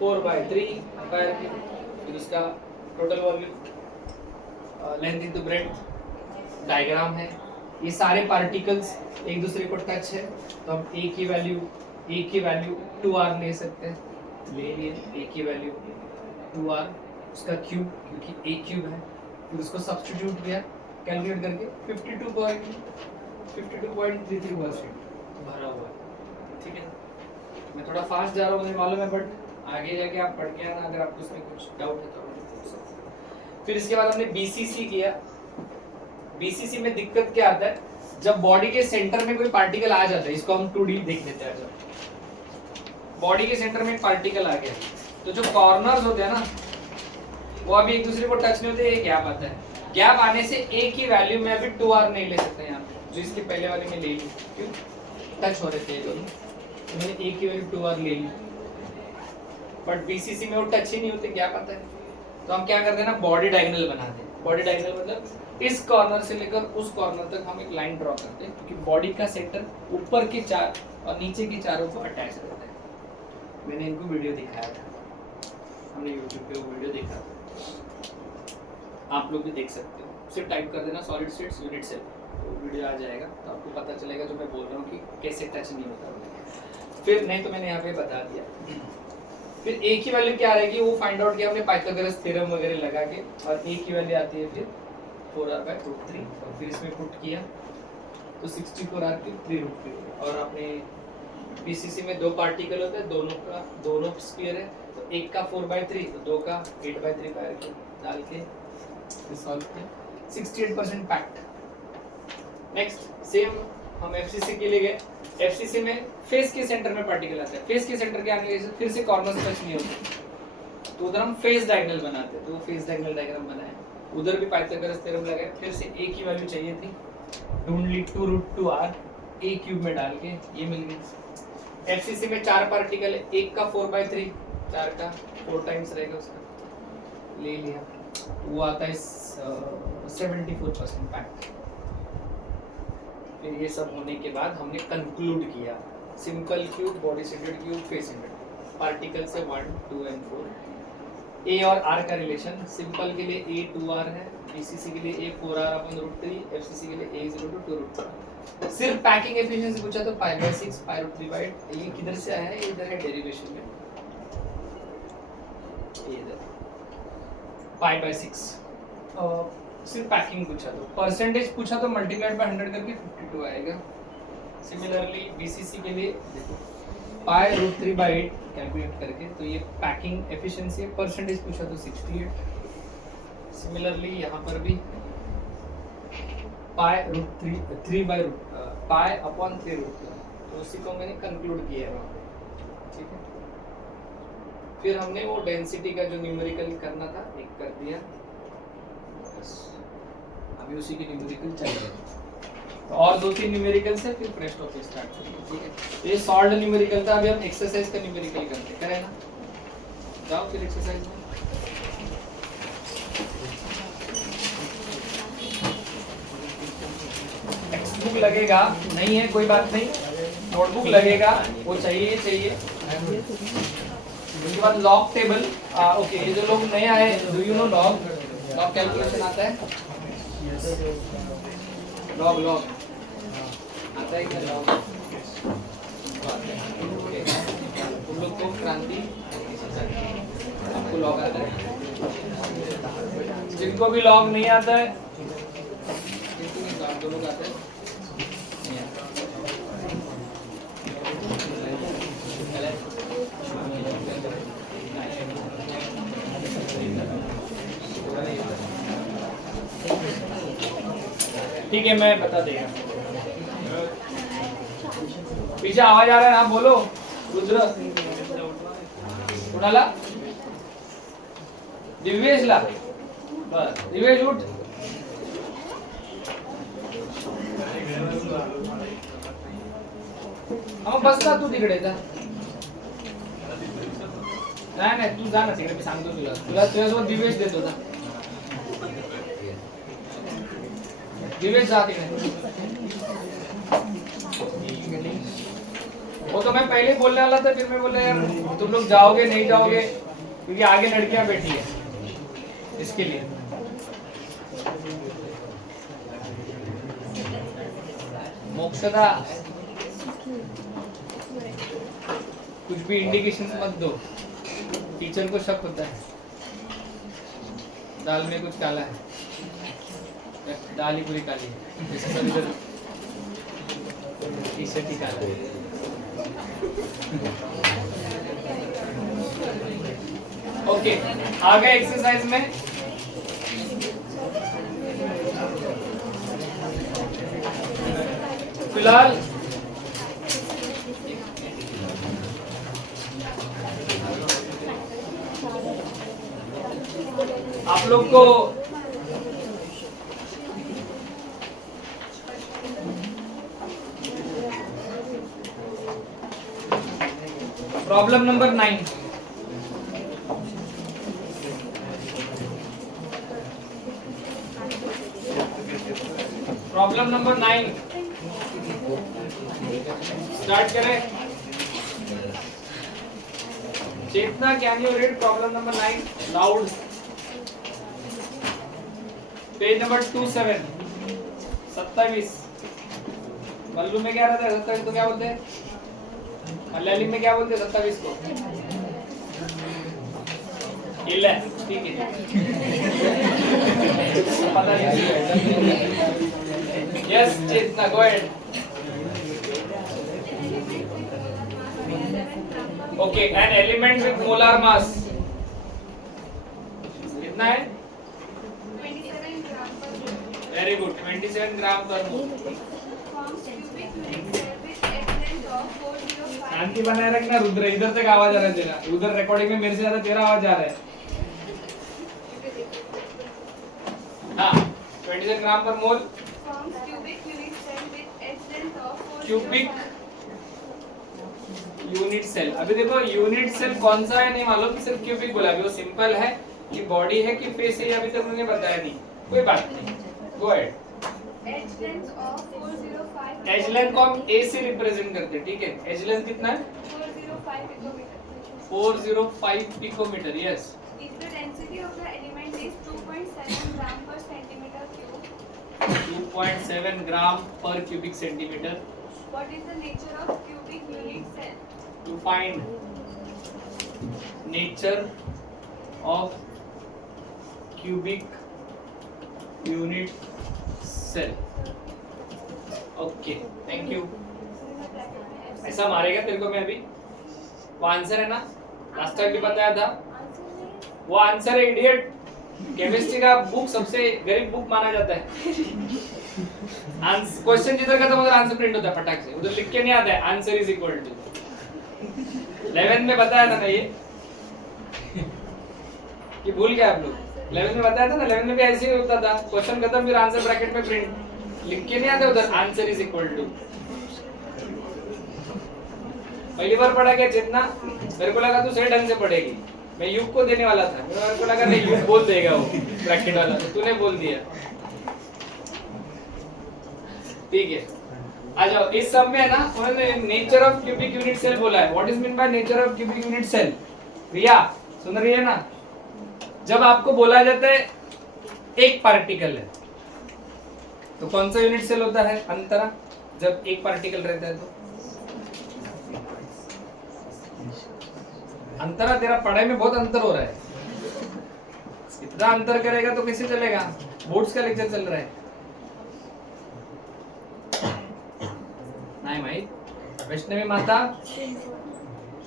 4/3 स्क्वायर क्यूब, फिर उसका total volume length into breadth diagram है। ये सारे पार्टिकल्स एक दूसरे को टच है तो हम एक ही वैल्यू 2r ले सकते हैं, ले लिए एक ही वैल्यू 2r, उसका क्यूब क्योंकि एक क्यूब है, फिर उसको सब्स्टिट्यूट किया कैलकुलेट करके 52.33% भरा हुआ है, ठीक है। मैं थोड़ा फास्ट जा रहा हूँ मुझे मालूम है, बट आगे जाके आप पढ़ के आना, अगर आपको उसमें कुछ डाउट है तो आप मुझे पूछ सकते हैं। फिर इसके बाद हमने बीसीसी किया। बीसीसी में दिक्कत क्या आता है, जब बॉडी के सेंटर में कोई पार्टिकल आ जाता है, इसको हम 2D देख लेते हैं। बॉडी के सेंटर में एक पार्टिकल आ गया, तो जो कॉर्नर्स होते हैं ना, वो अभी एक दूसरे को टच नहीं होते, एक गैप आता है। गैप आने से एक ही वैल्यू में अभी 2R नहीं ले सकते यहाँ पे, जो इसके पहले वाले में ले ली, क्यों टच हो रहे थे ये दोनों, तो मैंने एक ही वैल्यू 2R ले ली। बट बीसीसी में वो टच ही नहीं होते, गैप आता है। तो हम क्या करते हैं ना, बॉडी डायगोनल बनाते हैं। बॉडी डायगोनल मतलब इस कॉर्नर से लेकर उस कॉर्नर तक हम एक लाइन ड्रॉ करते हैं, क्योंकि बॉडी का सेंटर ऊपर के चार और नीचे के चारों को अटैच रहता है। मैंने इनको वीडियो दिखाया था, हमने यूट्यूब पे वो वीडियो देखा था, आप लोग भी देख सकते हो। सिर्फ टाइप कर देना सॉलिड स्टेट्स यूनिट सेल, तो वीडियो आ जाएगा, तो आपको पता चलेगा जो मैं बोल रहा हूँ कि कैसे टच नहीं होता। फिर नहीं तो मैंने यहाँ पे बता दिया। फिर एक ही वैल्यू क्या रहेगी, वो फाइंड आउट किया हमने पाइथागोरस थ्योरम वगैरह लगा के, और एक ही वैल्यू आती है फिर 4r/√3, और फिर इसमें पुट किया तो 64r³। और अपने बीसीसी में 2 पार्टिकल होते हैं, दोनों स्फीयर है, तो एक का 4/3, तो 2 का 8/3 डाल के सॉल्व किया, 68% पैक्ड। नेक्स्ट सेम हम एफसीसी के लिए गए। एफसीसी में फेस के सेंटर में पार्टिकल आता है, फेस के सेंटर के आने से फिर से कॉर्नर्स टच नहीं होते, तो उधर हम फेस डायगोनल बनाते हैं। तो फेस डायगोनल डायग्राम बनाया, उधर भी पाइथागोरस थ्योरम लगाया, फिर से एक ही वैल्यू चाहिए थी, ढूंढ ली 2√2r a क्यूब में डाल के, ये मिल गई। एफसीसी में 4 पार्टिकल है, एक का 4/3, 4 का 4 टाइम्स रहेगा उसका, ले लिया, वो आता है 74% पैक्ड। फिर ये सब होने के बाद हमने कंक्लूड किया, simple cube, body centred cube, face centred, particle से 1, 2 एंड 4। ए और आर का रिलेशन, सिंपल के लिए ए 2r है, बीसीसी के लिए ए 4r/√3, एफसीसी के लिए ए 0/2√3। सिर्फ पैकिंग एफिशिएंसी पूछा तो π/6, π√3/8। ये किधर से आया है, इधर है डेरिवेशन में, ये इधर π/6। सिर्फ पैकिंग पूछा तो, परसेंटेज पूछा तो मल्टीप्लाइड बाय 100 करके 52 आएगा। सिमिलरली बीसीसी के लिए देखो π√3/8 कैलकुलेट करके, तो ये पैकिंग एफिशिएंसी है, परसेंटेज पूछा तो 68। सिमिलरली यहाँ पर भी π√3/3, तो उसी को मैंने कंक्लूड किया है वहाँ पे, ठीक है। फिर हमने वो डेंसिटी का जो न्यूमेरिकल करना था, एक कर दिया, अभी उसी की न्यूमेरिकल चाहिए, तो और 2-3 न्यूमेरिकल से फिर फ्रेश टॉपिक स्टार्ट करेंगे, ठीक है। ये सॉल्व्ड न्यूमेरिकल था, अभी हम एक्सरसाइज का न्यूमेरिकल करते हैं, करें ना, जाओ फिर एक्सरसाइज में। टेक्स्ट बुक लगेगा, नहीं है कोई बात नहीं, नोटबुक लगेगा, वो चाहिए। उसके बाद लॉग टेबल, ओके, ये जो लोग नए आए, do you know log calculation आता है, लॉग आता है क्या, लॉग तुम लोग को क्रांति, आपको लॉग आता है, जिनको भी लॉग नहीं आता है, दोनों का आता है, ठीक है, मैं बता देगा। पीछे आवाज आ रहा है ना, बोलो। रुद्र उठाला, दिव्येश ला, बस दिव्येश उठ। मग बसला तू तिकडे जा, नाही तू जा ना तिकडे, मी सांगतो तुला तुझ्यासोबत दिव्येश देतो जा, दिव्येश जा तिकडे। वो तो मैं पहले बोलने वाला था, फिर मैं बोला यार तुम लोग जाओगे नहीं जाओगे, क्योंकि आगे लड़कियां बैठी है, इसके लिए। मोक्षदा कुछ भी इंडिकेशन मत दो, टीचर को शक होता है दाल में कुछ काला है, दाल ही पूरी काली है, जैसे सभी इधर टी-शर्ट ही काला है। ओके, आ गए एक्सरसाइज में। फिलहाल आप लोग को problem number 9 problem number 9 start करें। Chetna, can you read problem number 9 loud? Page number 27 मल्लू में क्या रहता है? 27 को क्या बोलते हैं? मलयाली में क्या बोलते हैं 27 को? इल्ला, ठीक है। पता नहीं। Yes Chetna, go ahead. Okay, an element with molar mass कितना है? 27 gram per mole. Very good, 27 gram per mole. Forms cubic unit cell with excellent of 405. शांति बनाए रखना रुद्र, इधर तक आवाज आ रहा है तेरा, उधर रिकॉर्डिंग में मेरे से ज्यादा तेरा आवाज आ रहा है। हाँ, 27 gram per mole. Forms cubic unit cell with excellent of 405. Cubic unit cell. अभी देखो यूनिट सेल कौन सा है नहीं मालूम, सिर्फ क्यूबिक बोला। अभी वो सिंपल है कि बॉडी है कि फेस है, अभी तक उन्होंने बताया नहीं। कोई बात नहीं, go ahead. Edge length of 405. Edge length को हम ए से रिप्रेजेंट करते हैं, ठीक है? एज लेंथ कितना है? 405 picometer. 405 picometer. Yes. If the density of the element is 2.7 gram per centimeter cube, 2.7 ग्राम पर cubic centimetre. what is the nature of cubic unit cell? To find nature of cubic unit cell. Okay, thank you. ऐसा मारेगा तेरे को मैं अभी? वो आंसर है ना? लास्ट टाइम भी बताया था। वो आंसर है इडियट। केमिस्ट्री का बुक सबसे गरीब बुक माना जाता है। क्वेश्चन जिधर खत्म उधर आंसर प्रिंट होता है फटाक से, उधर लिख के नहीं आता है आंसर इज इक्वल टू। 11 में बताया था ना ये कि भूल गए आप लोग? 11 में बताया था ना, 11 में भी ऐसे ही होता था। क्वेश्चन खत्म फिर आंसर ब्रैकेट में प्रिंट, लिख के नहीं आता उधर आंसर इज इक्वल टू। पहली बार पढ़ा क्या चेतना? मेरे को लगा तू सही ढंग से पढ़ेगी। मैं युग को देने वाला था, मेरे को लगा नहीं युग बोल देगा वो ब्रैकेट वाला, तो तूने बोल दिया। ठीक है, आ जाओ। इस सब में है ना उन्होंने nature of cubic unit cell बोला है। What is mean by nature of cubic unit cell? Riya सुन रही है ना? जब आपको बोला जाता है एक पार्टिकल है, तो कौन सा यूनिट सेल होता है? अंतरा। जब एक पार्टिकल रहता है तो अंतरा। तेरा पढ़ाई में बहुत अंतर हो रहा है, इतना अंतर करेगा तो कैसे चलेगा? बोर्ड्स का लेक्चर चल रहा है। नहीं माहित? वैष्णवी माता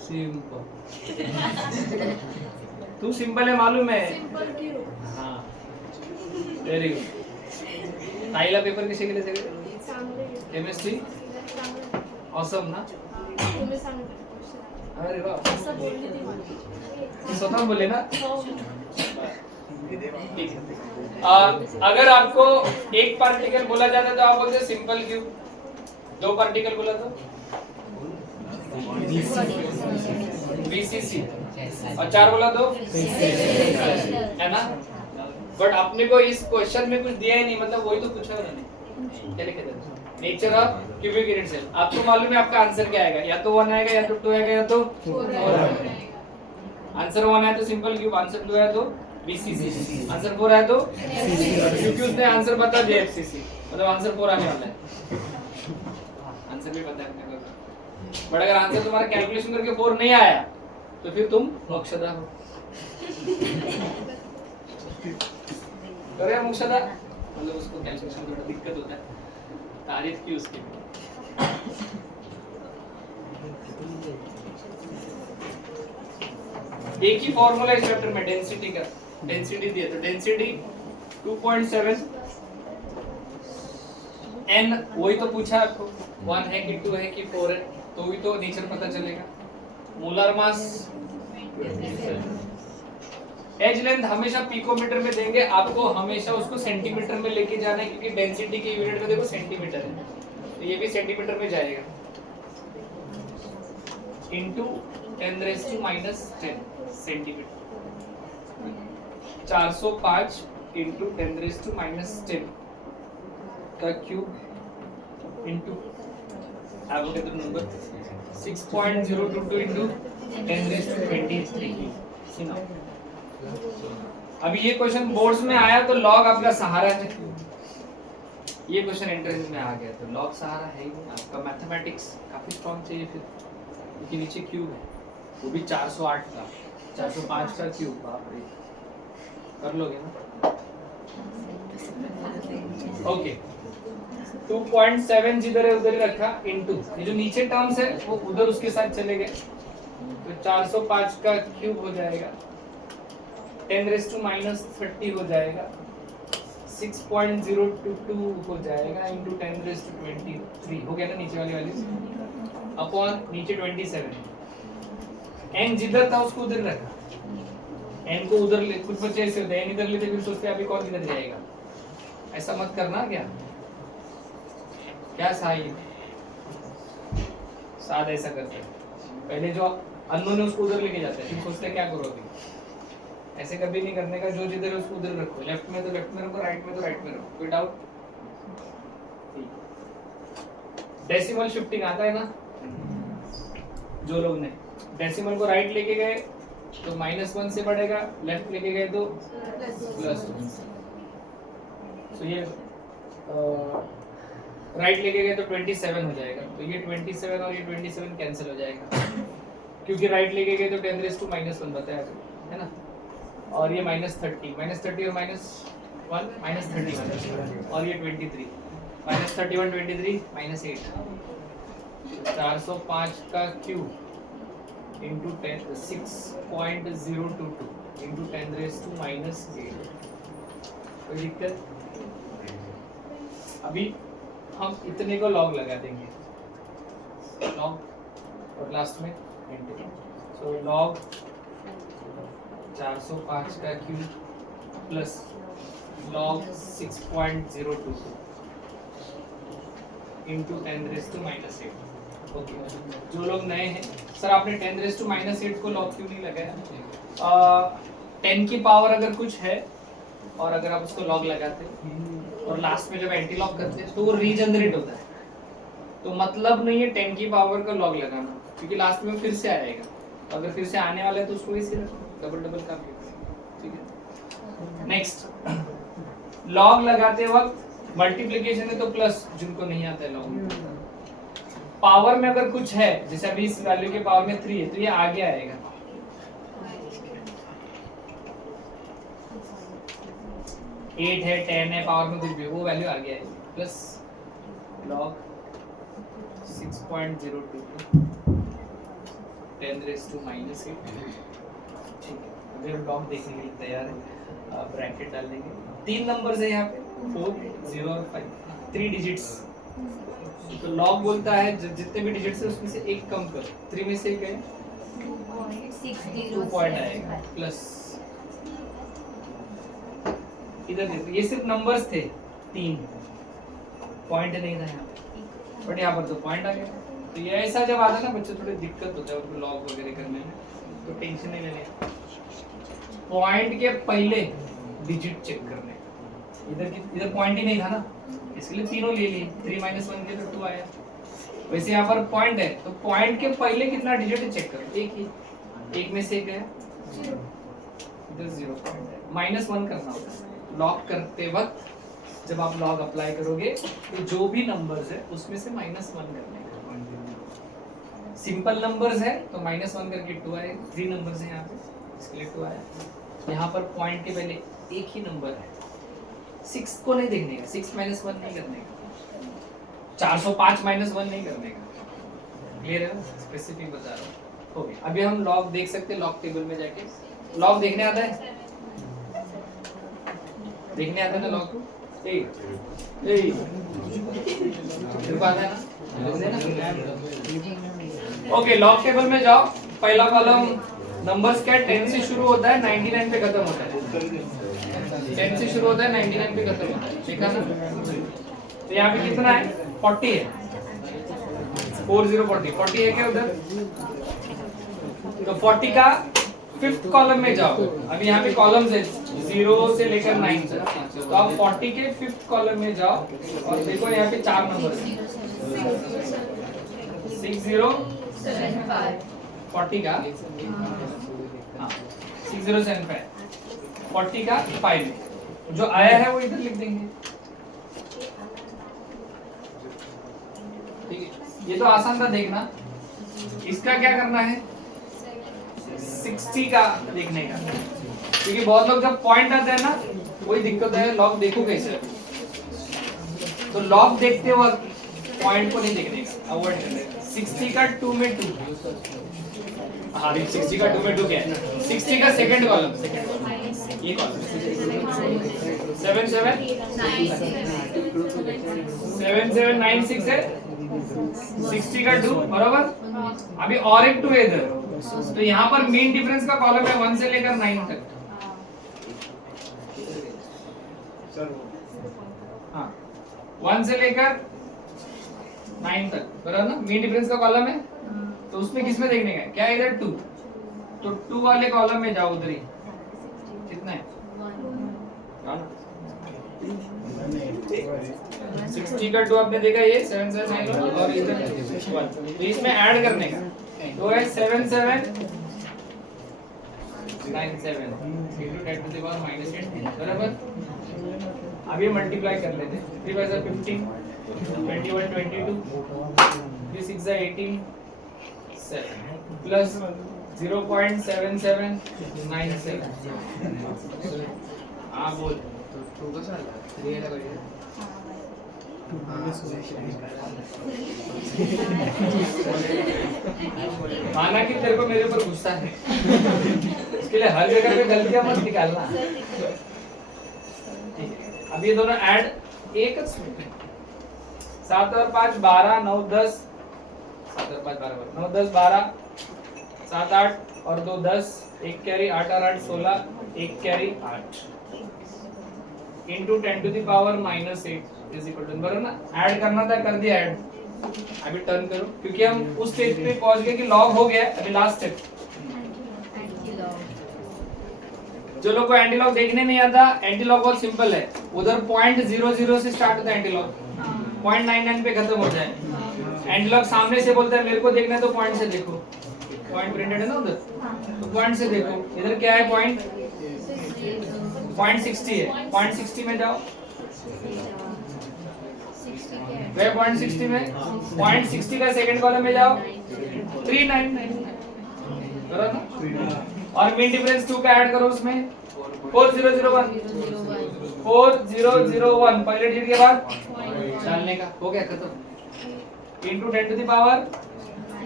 सिंपल। तू सिंपल है मालूम है? हाँ, वेरी गुड। ताईला पेपर कसे गेले सगळे? केमिस्ट्री ऑसम ना? अरे वाह, स्वतः बोले ना? ठीक है। अगर आपको एक पार्टिकल बोला जाता है तो आप बोलते सिंपल क्यूब। दो पार्टिकल बोला तो बीसीसी, और चार बोला तो है ना? बट अपने को इस क्वेश्चन में कुछ दिया ही नहीं, मतलब वही तो पूछा उन्होंने। क्या लिखे थे? Nature of cubic unit cell. आपको मालूम है आपका आंसर क्या आएगा? या तो 1 आएगा, या तो 2 आएगा, या तो 4 आएगा। आंसर 1 है तो सिंपल क्यूब, आंसर 2 है तो बीसीसी, आंसर 4 है तो क्योंकि उसने आंसर बता दिया एफसीसी, मतलब आंसर 4 आने वाला है। आंसर भी पता है अपने को, बट अगर आंसर तुम्हारा कैलकुलेशन करके 4 नहीं आया तो फिर तुम मोक्षदा हो। करे मोक्षदा, मतलब उसको कैलकुलेशन थोड़ा दिक्कत होता है। तारीफ की उसकी। एक ही फॉर्मूला इस चैप्टर में डेंसिटी का, डेंसिटी दिया तो डेंसिटी 2.7 n वही तो पूछा आपको, 1 है कि 2 है कि 4 है, तो भी तो नेचर पता चलेगा। मोलर मास, एज लेंथ हमेशा पिकोमीटर में देंगे, आपको हमेशा उसको सेंटीमीटर में लेके जाना है, क्योंकि डेंसिटी के यूनिट में देखो सेंटीमीटर है, तो ये भी सेंटीमीटर में जाएगा। इनटू 10⁻⁻10 सेंटीमीटर, 405 इंटू 10⁻⁻10 का cube into Avogadro number 6.022 into 10⁻23। अभी ये क्वेश्चन बोर्ड्स में आया तो लॉग आपका सहारा है, ये क्वेश्चन एंट्रेंस में आ गया तो लॉग सहारा है ही नहीं। आपका मैथमेटिक्स काफी स्ट्रॉन्ग चाहिए फिर, क्योंकि नीचे क्यूब है, वो भी 408 का, 405 का क्यूब, बाप रे, कर लोगे ना? ओके, 2.7 जिधर है उधर ही रखा, इनटू ये जो नीचे टर्म्स है वो उधर उसके साथ चले गए, तो 405 का क्यूब हो जाएगा, 10⁻⁻30 हो जाएगा, 6.022 हो जाएगा इनटू 10⁻23 हो गया ना नीचे वाली अपॉन नीचे 27। n जिधर था उसको उधर रखा, n को उधर ले, कुछ बच्चे ऐसे होते हैं n इधर लेते फिर सोचते हैं अभी कौन किधर जाएगा, ऐसा मत करना। क्या सही साथ ऐसा करते हैं, पहले जो अननोन है उसको उधर लेके जाते हैं, फिर सोचते हैं क्या करो अभी, ऐसे कभी नहीं करने का। जो जिधर है उसको उधर रखो, लेफ्ट में तो लेफ्ट में रखो, राइट में तो राइट में रखो, कोई डाउट? डेसिमल शिफ्टिंग आता है ना, जो लोग ने डेसिमल को राइट लेके गए तो -1 से बढ़ेगा, लेफ्ट लेके गए तो +1। तो ये राइट लेके गए तो 27 हो जाएगा, तो ये 27 और ये 27 कैंसिल हो जाएगा, क्योंकि राइट लेके गए तो 10⁻⁻1 बताया है ना, और ये -30 और -1 -31 और ये 23 -31 23 -8, 405 का क्यूब इंटू 6.022 इंटू 10⁻⁻8। कोई दिक्कत? अभी हम इतने को लॉग लगा देंगे, लॉग और लास्ट में इंटू, सो लॉग 405 का cube plus log 6.022 into 10⁻⁸। Okay, जो लोग नए हैं, सर आपने 10⁻⁸ को लॉग क्यों नहीं लगाया? 10 की पावर अगर कुछ है और अगर आप उसको लॉग लगाते और लास्ट में जब एंटी लॉग करते हैं तो वो रीजनरेट होता है, तो मतलब नहीं है 10 की पावर का लॉग लगाना, क्योंकि लास्ट में फिर से आएगा, अगर फिर से आने वाला है तो उसको इसी रखो, डबल का, ठीक है। नेक्स्ट, लॉग लगाते वक्त मल्टीप्लिकेशन है तो प्लस, जिनको नहीं आता है लॉग, पावर में अगर कुछ है, जैसे अभी इस वैल्यू के पावर में 3 है तो ये आगे आएगा, 8 है 10 है पावर में कुछ भी, वो वैल्यू आगे आएगी, प्लस लॉग 6.022 10⁻⁻8। ठीक है, अभी हम लॉग देखने के लिए तैयार है, ब्रैकेट डाल देंगे, 3 नंबर्स है यहाँ पे, 4 0 और 5, 3 डिजिट्स, तो लॉग बोलता है जितने भी डिजिट्स है उसमें से एक कम कर, 3 में से एक है 2 पॉइंट आएगा, प्लस इधर देखो ये सिर्फ नंबर्स थे, 3 पॉइंट नहीं था यहाँ, बट यहाँ पर तो पॉइंट आ गया। तो ये ऐसा जब आता है ना बच्चे थोड़ी दिक्कत होता है उनको लॉग वगैरह करने में, तो टेंशन नहीं लेने, पॉइंट के पहले डिजिट चेक करने, इधर पॉइंट ही नहीं था ना, इसलिए तीनों ले लिए, 3 - 1 के तो 2 आया। वैसे यहाँ पर पॉइंट है तो पॉइंट के पहले कितना डिजिट है चेक करो, एक ही, एक में से एक है 0, इधर 0 पॉइंट है, -1 करना होता है लॉग करते वक्त। जब आप लॉग अप्लाई करोगे तो जो भी नंबर्स है उसमें से -1 करने का, सिंपल नंबर्स है तो -1 करके 2 आए, 3 नंबर्स है यहाँ पे इसके लिए 2 आया। यहाँ पर पॉइंट के पहले एक ही नंबर है, 6 को नहीं देखने का, 6 - 1 नहीं करने का, 405 - 1 नहीं करने का, क्लियर है? स्पेसिफिक बता रहा हूँ। ओके, अभी हम लॉग देख सकते हैं, लॉग टेबल में जाके लॉग देखने आता है, देखने आता है ना लॉग को, ओके, लॉग टेबल में जाओ। पहला कॉलम नंबर्स क्या है, 10 से शुरू होता है 99 पे खत्म होता है। 10 से शुरू होता है 99 पे खत्म होता है, देखा ना। तो यहाँ पे कितना है, 40 है, 40 है क्या उधर। तो 40 का 5th कॉलम में जाओ। अभी यहाँ पे कॉलम्स है 0 से लेकर 9 तक, तो आप 40 के 5th कॉलम में जाओ और देखो यहाँ पे 4 नंबर है, 6075 40 का, हाँ 6075 40 का 5 जो आया है वो इधर लिख देंगे, ठीक है। ये तो आसान था देखना। इसका क्या करना है, 60 का देखने का, क्योंकि बहुत लोग जब पॉइंट आते हैं ना वही दिक्कत है, लॉग देखो कैसे। तो लॉग देखते वक्त पॉइंट को नहीं देखने का, अवॉइड करने का। 60 का 2 में 2, हाँ 60 का 2 में 2 क्या है, 60 का सेकंड कॉलम, ये कॉलम 7796 है, 60 का 2 बराबर। अभी और एक 2 है इधर, तो यहाँ पर मेन डिफरेंस का कॉलम है 1 से लेकर 9 तक। हाँ 1 से लेकर 9 तक बराबर ना, मेन डिफरेंस का कॉलम है। तो उसमें किसमें देखने का क्या है, इधर 2, तो 2 वाले कॉलम में जाओ, उधर ही कितना है 60 का 2 आपने देखा, ये 7791 और इधर 1, तो इसमें ऐड करने का तो है 7797 into 10 to the power minus 8 बराबर। अब ये मल्टीप्लाई कर लेते हैं, 3 5 15, 21 22, 3 6 18 7 प्लस 0.7797। हाँ बोल, तो कसं आला 3 यायला पाहिजे। माना कि तेरे को मेरे ऊपर गुस्सा है, इसके लिए हर जगह पे गलतियां मत निकालना। अब ये दोनों ऐड एक 7 और 5 12 9 10, 7 और 5 12 9 10 12, 7 8 और 2 10, 1 कैरी 8 और 8 16, 1 carry 8 into 10 to the power minus 8 is equal to, बराबर ना। ऐड करना था, कर दिया ऐड। अभी टर्न करो, क्योंकि हम उस स्टेज पे पहुंच गए कि लॉग हो गया। अभी लास्ट स्टेप, जो लोग को एंटी लॉग देखने नहीं आता, एंटी लॉग बहुत सिंपल है। उधर 0.00 से स्टार्ट होता है एंटी लॉग, 0.99 पे खत्म हो जाए। एंटी लॉग सामने से बोलता है मेरे को देखना है तो पॉइंट से देखो, पॉइंट प्रिंटेड है ना उधर, तो पॉइंट से देखो। इधर क्या है, पॉइंट 0.60 है, 0.60 में जाओ, वे 0.60 में 0.60 का सेकंड कॉलम में जाओ, 399 बराबर ना। और मीन डिफरेंस 2 का ऐड करो उसमें, 4001 पहले डिजिट के बाद डालने का, हो गया खत्म। Into 10 to the power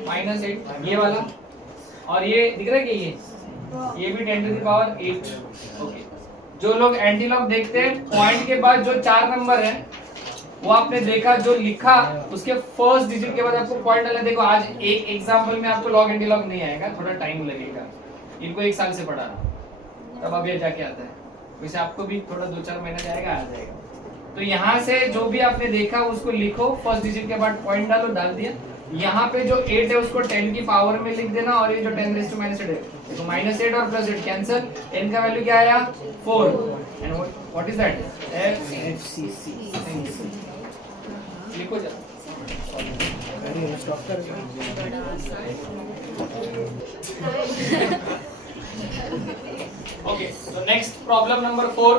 minus 8 ये वाला, और ये दिख रहा है कि ये भी 10 टू द पावर 8। ओके, जो लोग एंटी लॉग देखते हैं, पॉइंट के बाद जो 4 नंबर है वो आपने देखा, जो लिखा उसके फर्स्ट डिजिट के बाद आपको पॉइंट डालना। देखो आज एक एग्जांपल में आपको लॉग एंटी लॉग नहीं आएगा, थोड़ा टाइम लगेगा, इनको 1 साल से पढ़ाना, तब अब ये जाके आता है। वैसे आपको भी थोड़ा 2-4 महीना जाएगा, आ जाएगा। तो यहाँ से जो भी आपने देखा उसको लिखो, फर्स्ट डिजिट के बाद पॉइंट डालो, डाल दिया। यहाँ पे जो 8 है उसको 10 की पावर में लिख देना, और ये जो 10 raised to -8 है तो -8 और +8 कैंसिल, 10 का वैल्यू क्या आया 4, and what is that, FCC। लिखो जरा, ओके। तो नेक्स्ट प्रॉब्लम नंबर 4।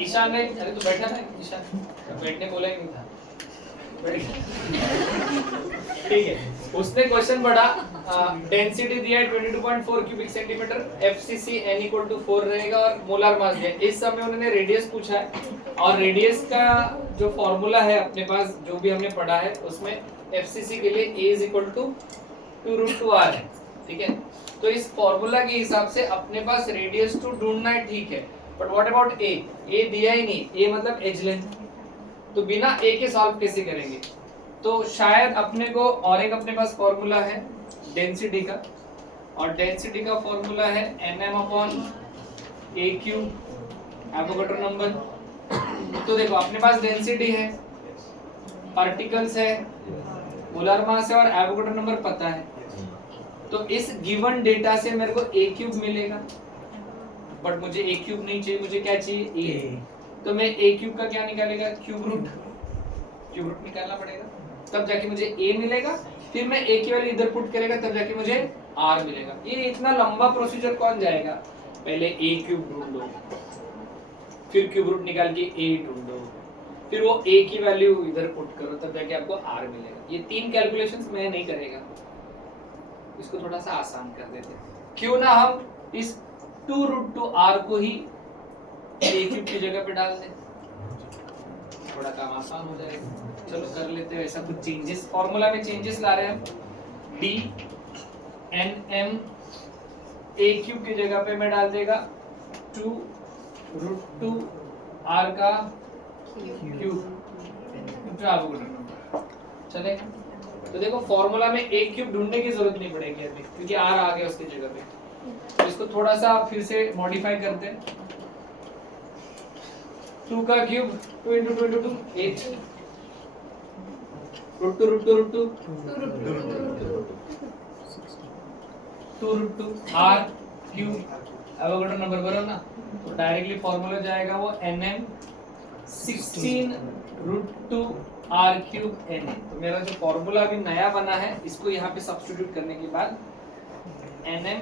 ईशान ने, अरे तू बैठा ना, ईशान बैठने बोला ही नहीं था, ठीक है। उसने क्वेश्चन पढ़ा, डेंसिटी दिया है 22.4 क्यूबिक सेंटीमीटर, FCC n = 4 रहेगा और मोलर मास दिया। इस समय उन्होंने रेडियस पूछा है, और रेडियस का जो फॉर्मूला है अपने पास, जो भी हमने पढ़ा है उसमें FCC के लिए A = 2√2r है, ठीक है। तो इस फॉर्मूला के हिसाब से अपने पास रेडियस टू ढूंढना है, ठीक है। बट व्हाट अबाउट ए? ए दिया ही नहीं, ए मतलब एज लेंथ, तो बिना ए के सॉल्व कैसे करेंगे? तो शायद अपने को और एक अपने पास फॉर्मूला है डेंसिटी का, और डेंसिटी का फॉर्मूला है nm/a³ एवोगाड्रो नंबर। तो देखो अपने पास डेंसिटी है, पार्टिकल्स है, मोलर मास है और एवोगाड्रो नंबर पता है, तो इस गिवन डेटा से मेरे को a³ मिलेगा, बट मुझे a³ नहीं चाहिए, मुझे क्या चाहिए? a। तो मैं a³ का क्या निकालेगा? क्यूब रूट निकालना पड़ेगा, तब जाके मुझे a मिलेगा, फिर मैं a की वैल्यू इधर पुट करेगा तब जाके मुझे r मिलेगा। ये इतना लंबा प्रोसीजर कौन जाएगा? पहले a³ ढूंढो, फिर क्यूब रूट निकाल के a ढूंढो, फिर वो a की वैल्यू इधर पुट करो, तब जाके आपको r मिलेगा। ये 3 कैलकुलेशंस मैं नहीं करेगा, इसको थोड़ा सा आसान कर देते हैं। क्यों ना हम इस 2√2r को ही a³ की जगह पे डाल दें, थोड़ा काम आसान हो जाएगा। चलो कर लेते हैं ऐसा कुछ चेंजेस, फॉर्मूला में चेंजेस ला रहे हैं हम। d nm a³ की जगह पे मैं डाल देगा 2√2r का क्यूब चलेगा। तो देखो फॉर्मूला में a³ ढूंढने की जरूरत नहीं पड़ेगी अभी, क्योंकि r आ गया उसकी जगह पे। तो इसको थोड़ा सा फिर से मॉडिफाई करते हैं। 2 का cube 2 into 2 into 2 8 √2 2√2 r cube Avogadro number बराबर ना, तो डायरेक्टली फॉर्मूला जाएगा वो nm 16√2 r³ na। तो मेरा जो फॉर्मूला अभी नया बना है इसको यहाँ पे सब्स्टिट्यूट करने के बाद nm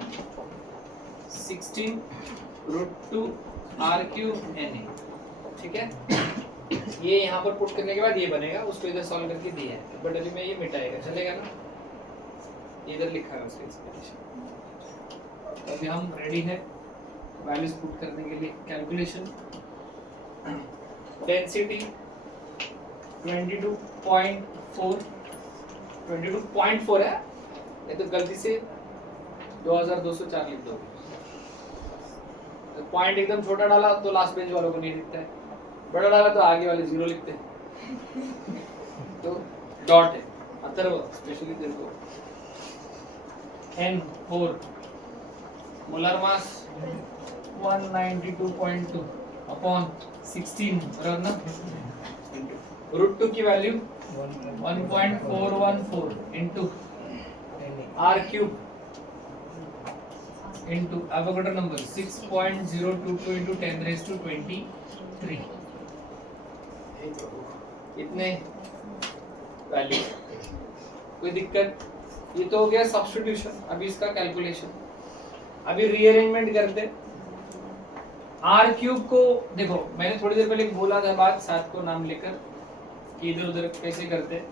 16√2 r³ na, ठीक है। ये यहाँ पर पुट करने के बाद ये बनेगा, उसको इधर सॉल्व करके दिया है, बट अभी मैं ये मिटाएगा, चलेगा ना? इधर लिखा है उसका एक्सप्लेनेशन। अभी हम रेडी है वैल्यूज पुट करने के लिए। कैलकुलेशन डेंसिटी 22.4 है, नहीं तो गलती से 2204 लिख दोगे। पॉइंट एकदम छोटा डाला तो लास्ट बेंच वालों को नहीं दिखता है, बड़ा डाला तो आगे वाले 0 लिखते हैं। तो डॉट है अथर्व, स्पेशली तेरे को n4 मोलर मास 192.2 अपॉन 16 बराबर ना, √2 की value 1.414 into r³ into Avogadro number 6.022 into 10⁻23 इतने वैल्यू। कोई दिक्कत? ये तो हो गया सब्स्टिट्यूशन। अभी इसका कैलकुलेशन, अभी रीअरेंजमेंट करते। r³ को देखो मैंने थोड़ी देर पहले बोला था बात, साथ को नाम लेकर कि इधर उधर कैसे करते,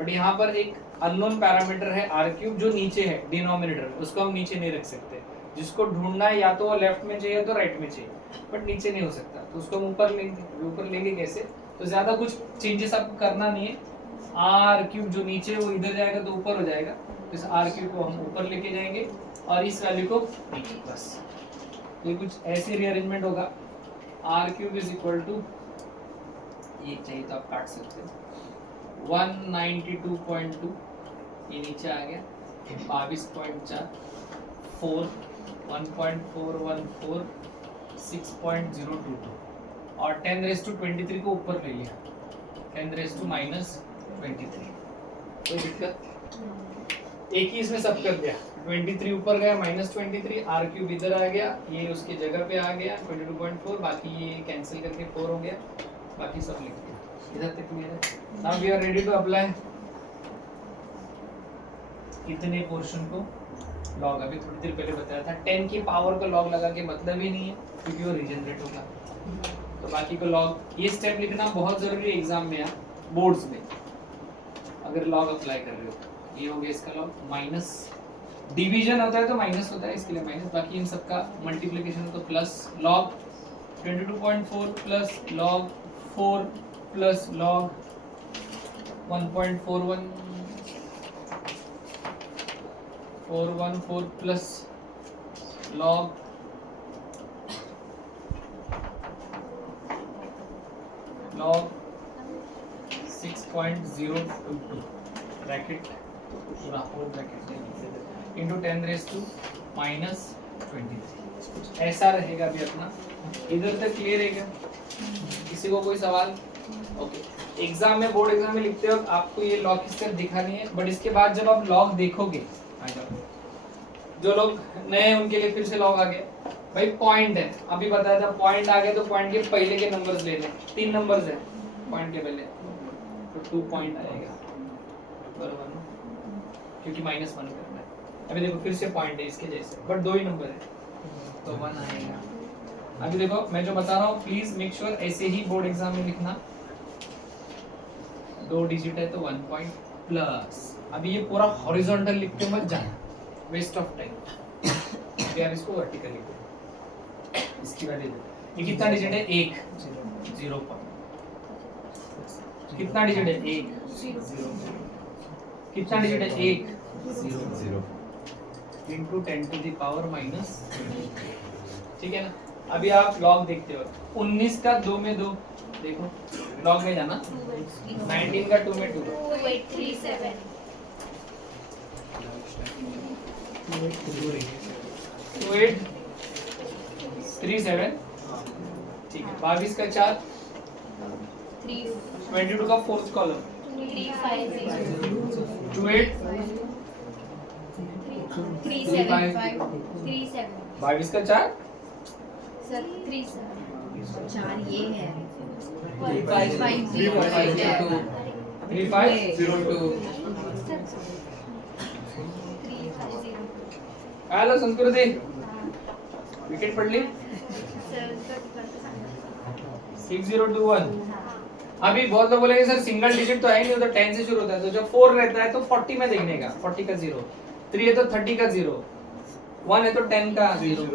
बट यहाँ पर एक अननोन पैरामीटर है r³ जो नीचे है डिनोमिनेटर, उसको हम नीचे नहीं रख सकते। जिसको ढूंढना है या तो लेफ्ट में चाहिए तो राइट में चाहिए, बट नीचे नहीं हो सकता, तो उसको हम ऊपर लेंगे। ऊपर लेंगे कैसे? तो ज्यादा कुछ चेंजेस आपको करना नहीं है। r³ जो नीचे वो इधर जाएगा तो ऊपर हो जाएगा, इस r³ को हम ऊपर लेके जाएंगे और इस वैल्यू को नीचे, बस। तो कुछ ऐसे रीअरेंजमेंट होगा। r³ इज इक्वल टू, ये चाहिए तो आप काट सकते हो, 192.2, ये नीचे आ गया 22.4 4 1.414 6.022 और 10⁻23 को ऊपर ले लिया 10⁻⁻23। कोई दिक्कत? एक ही इसमें सब कर दिया, 23 ऊपर गया -23, r³ इधर आ गया, ये उसकी जगह पे आ गया 22.4, बाकी ये कैंसिल करके 4 हो गया, बाकी सब लिख दिया। इधर तक क्लियर है? Now we are ready to apply इतने पोर्शन को लॉग। अभी थोड़ी देर पहले बताया था 10 की पावर का लॉग लगा के मतलब ही नहीं है, क्योंकि वो रीजनरेट होगा। तो बाकी को लॉग, ये स्टेप लिखना बहुत जरूरी है एग्जाम में, बोर्ड्स में अगर लॉग अप्लाई कर रहे हो। ये हो गया इसका लॉग, माइनस डिवीजन होता है तो माइनस होता है, इसके लिए माइनस, बाकी इन सबका मल्टीप्लिकेशन तो plus. Log 22.4 plus log 4 plus log 1.414 plus log log 6.022 bracket पूरा होल ब्रैकेट इंटू 10⁻⁻23 ऐसा रहेगा अभी अपना। इधर तक क्लियर है क्या? किसी को कोई सवाल? ओके। एग्जाम में, बोर्ड एग्जाम में लिखते वक्त आपको ये लॉग की स्टेप दिखानी है, बट इसके बाद जब आप लॉग देखोगे, जो लोग नए हैं उनके लिए फिर से लॉग आ गया भाई। पॉइंट है, अभी बताया था पॉइंट आ गया तो पॉइंट के पहले के नंबर्स लेने, 3 नंबर्स है पॉइंट के पहले, तो 2 पॉइंट आएगा बराबर ना, क्योंकि -1 करना है। अभी देखो फिर से पॉइंट है इसके जैसे, बट 2 ही नंबर है तो 1 आएगा। अभी देखो मैं जो बता रहा हूँ प्लीज मेक श्योर ऐसे ही बोर्ड एग्जाम में लिखना। 2 डिजिट है तो 1 पॉइंट प्लस। अभी ये पूरा हॉरिजॉन्टल लिख के मत जाना, वेस्ट ऑफ टाइम। अभी आप इसको वर्टिकल लिखो, इसकी वैल्यू ये कितना डिजिट है? 1 0 पॉइंट। कितना डिजिट है? 1 0। कितना डिजिट है? 1 0 इंटू 10⁻⁻, ठीक है ना। अभी आप लॉग देखते हो, 19 का 2 में 2, देखो लॉग में जाना, 19 का 2 में 2, 2837 2837, ठीक है। 22 का 4, 22 का 4th कॉलम, 28 22 का 4 चार ये है 3502। हेलो संस्कृति, विकेट पढ़ ली? 6021। अभी बहुत लोग बोलेंगे सर सिंगल डिजिट तो है नहीं, उधर 10 से शुरू होता है, तो जब 4 रहता है तो 40 में देखने का, 40 का 0, 3 है तो 30 का 0, 1 है तो 10 का 0,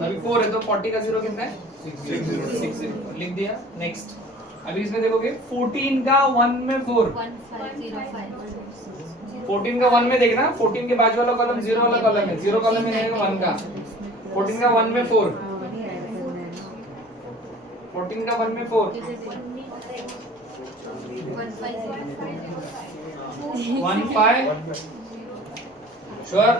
अभी 4 है तो 40 का 0 कितना है? 60 लिख दिया। नेक्स्ट, अभी इसमें देखोगे 14 का 1 में 4, 14 का 1 में देखना, 14 के बाजू वाला कॉलम 0 वाला कॉलम है, 0 कॉलम में रहेगा 1 का, 14 का 1 में 4, 14 का 1 में 4, 15 श्योर?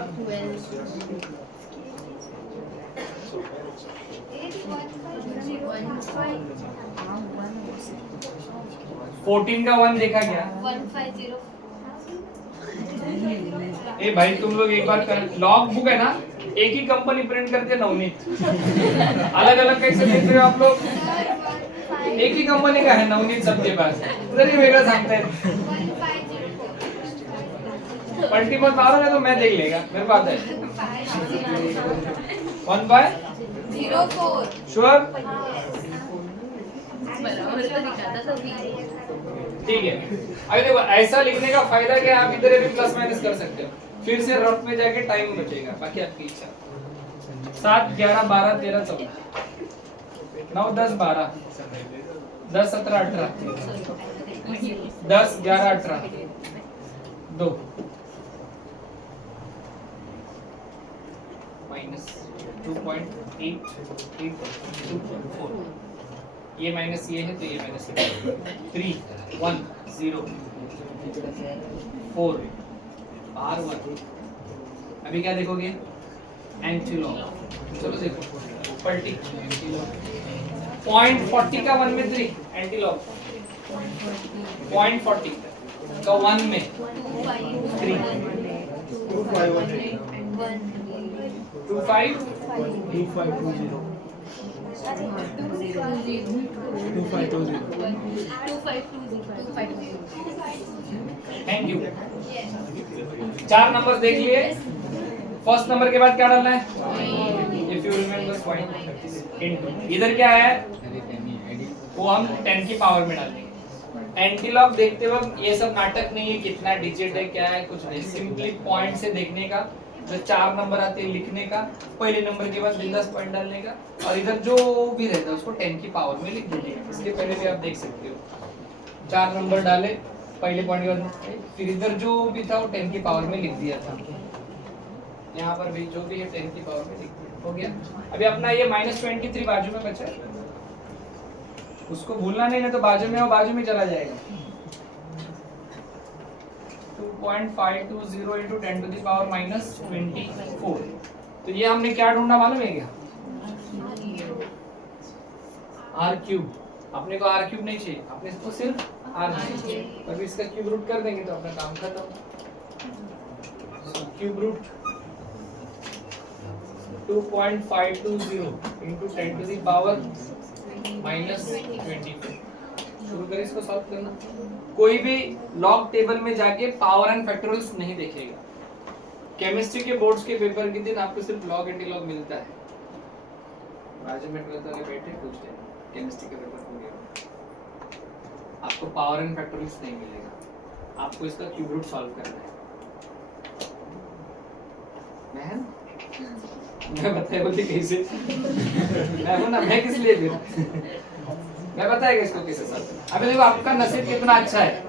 14 का 1 देखा क्या? 150 ए भाई तुम लोग एक बार कर, लॉग बुक है ना, एक ही कंपनी प्रिंट करती है नवनीत, अलग अलग कैसे देख रहे हो आप लोग? एक ही कंपनी का है नवनीत सबके पास, उधर ही वेगळा सांगताय। पलटी मत मारो ना तो मैं देख लेगा, मेरे पास है 1504 श्योर? ठीक है। अभी देखो ऐसा लिखने का फायदा क्या है, आप इधर भी प्लस माइनस कर सकते हो, फिर से रफ में जाके टाइम बचेगा, बाकी आपकी इच्छा। 7 11 12 13 14 9 10 12 10 17 18 10 11 18 2 माइनस 2.882.4, ये माइनस ये है तो ये माइनस 3 1 0 4 R1। अभी क्या देखोगे? एंटीलॉग। चलो देखो पलटी, 0.40 का 1 में 3 एंटीलॉग, 0.40 का 1 में 3 25 थैंक यू। 4 नंबर देख लिए। फर्स्ट नंबर के बाद क्या डालना है? If you remember point into, इधर क्या है वो हम 10 की पावर में डालेंगे। एंटीलॉग देखते वक्त ये सब नाटक नहीं है, कितना डिजिट है क्या है कुछ नहीं, सिंपली पॉइंट से देखने का, जो 4 नंबर आते हैं लिखने का, पहले नंबर के बाद 10 पॉइंट डालने का, और इधर जो भी रहता है उसको 10 की पावर में लिख देने का। इसके पहले भी आप देख सकते हो 4 नंबर डाले पहले पॉइंट के बाद, फिर इधर जो भी था वो 10 की पावर में लिख दिया था, यहाँ पर भी जो भी है 10 की पावर में लिख दिया, हो गया। अभी अपना ये -23 बाजू में बचा है, उसको भूलना नहीं, तो बाजू में बाजू में चला जाएगा। 2.520 into 10 to the power minus 24। तो ये हमने क्या ढूंढा मालूम है क्या? R cube. अपने को आर क्यूब नहीं चाहिए, अपने को सिर्फ आर चाहिए। अभी इसका क्यूब रूट कर देंगे तो अपना काम खत्म। Cube root 2.520 into 10 to the power minus 24। शुरू करें इसको सॉल्व करना। कोई भी लॉग टेबल में जाके पावर एंड फैक्टोरियल्स नहीं देखेगा। केमिस्ट्री के बोर्ड्स के पेपर के दिन आपको सिर्फ लॉग एंटीलॉग मिलता है। बाजू में बैठे पूछते हैं केमिस्ट्री के पेपर हो गया, आपको पावर एंड फैक्टोरियल्स नहीं मिलेगा। आपको इसका क्यूब रूट सॉल्व करना है। मैं बताया बोलती कैसे? मैं हूं ना, मैं किस लिए फिर? मैं बताएगा इसको कैसे सॉल्व करना। अभी देखो आपका नसीब कितना अच्छा है।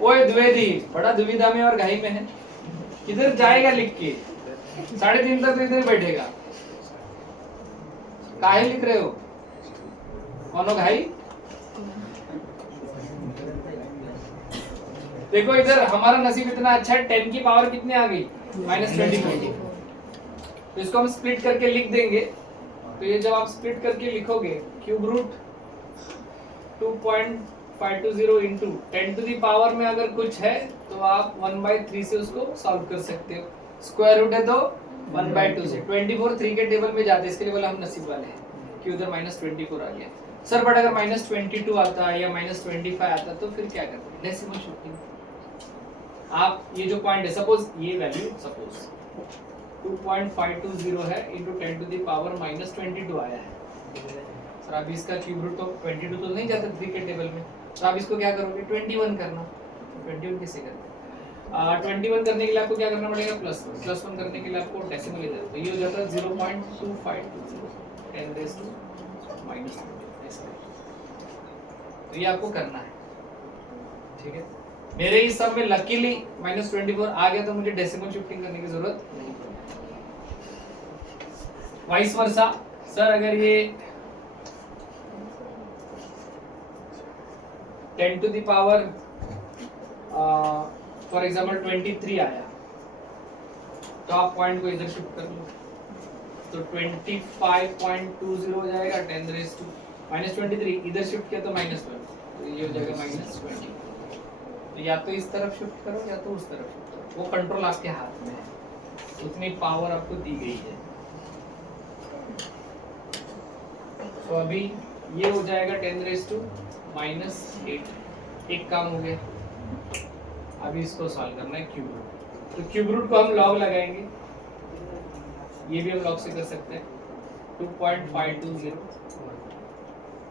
ओए द्विवेदी बड़ा दुविधा में और घाई में है, किधर जाएगा लिख के? 3:30 तक तो इधर बैठेगा। काहे लिख रहे हो? कौन हो भाई? देखो इधर हमारा नसीब इतना अच्छा है, 10 की पावर कितनी आ गई? -24। तो इसको हम स्प्लिट करके लिख देंगे। तो ये जब आप स्प्लिट करके लिखोगे, cube root 2.520 into 10 to the power में अगर कुछ है तो आप 1/3 से उसको सॉल्व कर सकते हो। स्क्वायर रूट है तो 1/2 से 24 3 के टेबल में जाते हैं। इसके लिए बोला हम नसीब वाले हैं कि उधर -24 आ गया। सर बट अगर -22 आता है या -25 आता तो फिर क्या करते? Decimal shifting. आप ये जो पॉइंट है, सपोज ये वैल्यू सपोज 2.520 है इंटू 10 टू दी पावर -22 आया है। सर अभी इसका क्यूब रूट तो 22 तो नहीं जाता 3 के टेबल में, तो आप इसको क्या करोगे? 21 करना। 21 कैसे करना? 21 करने के लिए आपको क्या करना पड़ेगा? +1 करने के लिए आपको डेसिमल इधर, तो ये हो जाता है 0.2520 10 रेज़ टू -20। तो ये आपको करना है, ठीक है। मेरे इस सब में लकीली -24 आ गया तो मुझे डेसिमल शिफ्टिंग करने की जरूरत नहीं पड़ी। Vice versa. सर अगर ये 10 to the power for example 23 आया तो आप पॉइंट को इधर शिफ्ट कर लो, तो 25.20 हो जाएगा 10 रेज़ टू -23। इधर शिफ्ट किया तो -1, तो ये हो जाएगा -20। तो या तो इस तरफ शिफ्ट करो या तो उस तरफ शिफ्ट करो, वो कंट्रोल आपके हाथ में है। उतनी पावर आपको दी गई है। तो अभी ये हो जाएगा 10 रेज़ टू -8। एक काम हो गया। अभी इसको सॉल्व करना है क्यूब रूट। तो क्यूब रूट को हम लॉग लगाएंगे, ये भी हम लॉग से कर सकते हैं। 2.520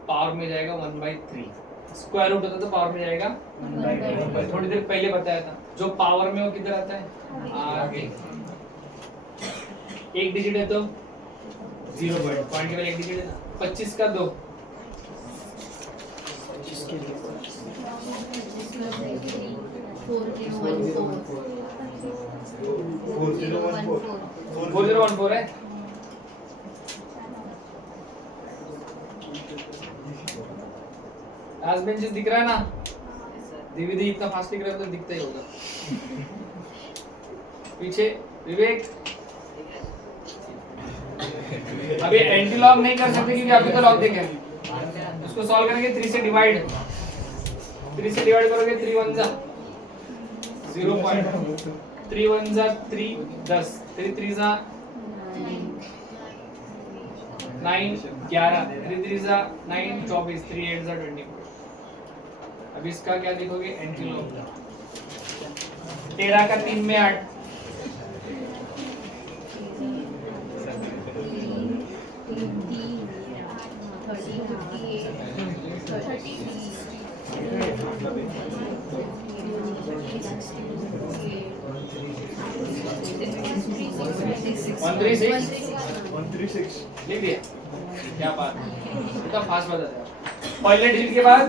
पावर में जाएगा 1/3। स्क्वायर रूट होता तो पावर में जाएगा 1/2। थोड़ी देर पहले बताया था, जो पावर में वो किधर आता है? आगे। एक डिजिट है तो 0 पॉइंट के बाद एक डिजिट है। 25 का 2 4014 है। लास्ट बेंचेस दिख रहा है ना? द्विवेदी इतना फास्ट लिख रहा है तो दिखता ही होगा। पीछे विवेक। अभी एंटी लॉग नहीं कर सकते क्योंकि अभी तो लॉग देखे। उसको सॉल्व करेंगे 3 से डिवाइड। 3 से डिवाइड करोगे 3 1 जा 0 3 1 जा 3 10 3 3 जा 9 11 3 3 जा 9 24 3 8 जा 24। अब इसका क्या देखोगे? Anti log. 13 का 3 में 8 136 लिख दिया। क्या बात है, इतना फास्ट बता दिया। पहले डिजिट के बाद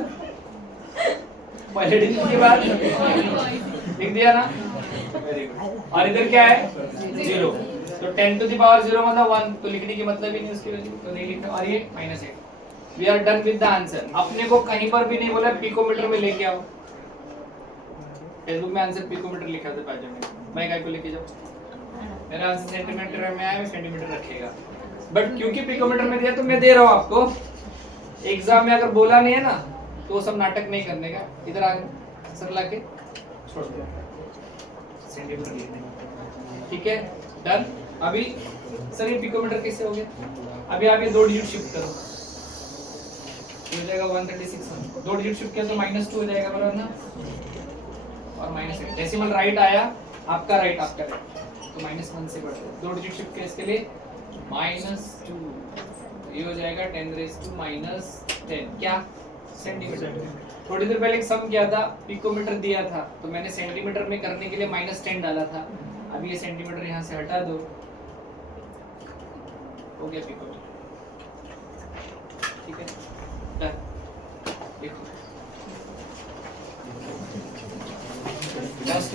लिख दिया ना, वेरी गुड। और इधर क्या है? 0। तो 10 टू द पावर 0 मतलब 1, तो लिखने की मतलब ही नहीं उसकी वैल्यू, तो नहीं लिखा। और ये -8 we are done with the answer. अपने को कहीं पर भी नहीं बोला पिकोमीटर में लेके आओ। फेसबुक में आंसर पिकोमीटर लिखा था पेज में, मैं काय को लेके जाऊं? मेरा आंसर सेंटीमीटर में आया, मैं सेंटीमीटर रखेगा। बट क्योंकि पिकोमीटर में दिया तो मैं दे रहा हूं आपको। एग्जाम में अगर बोला नहीं है ना तो वो सब नाटक नहीं करने का। इधर आ सर लाके छोड़ दो, सेंटीमीटर लेने। ठीक है, डन। अभी सर ये पिकोमीटर कैसे हो गया? अभी आप ये 2 डिजिट शिफ्ट करो, हो जाएगा 136। 2 डिजिट शिफ्ट किया तो -2 हो जाएगा, बराबर ना? और -8 डेसिमल राइट आया, आपका राइट, आपका राइट, तो -1 से बढ़ते 2 डिजिट शिफ्ट किया इसके लिए -2, ये हो जाएगा 10⁻⁻10 क्या सेंटीमीटर। थोड़ी देर पहले एक सम किया था, पिकोमीटर दिया था तो मैंने सेंटीमीटर में करने के लिए -10 डाला था। अभी ये सेंटीमीटर यहाँ से हटा दो, हो गया पिकोमीटर। ठीक है, डन। देखो लास्ट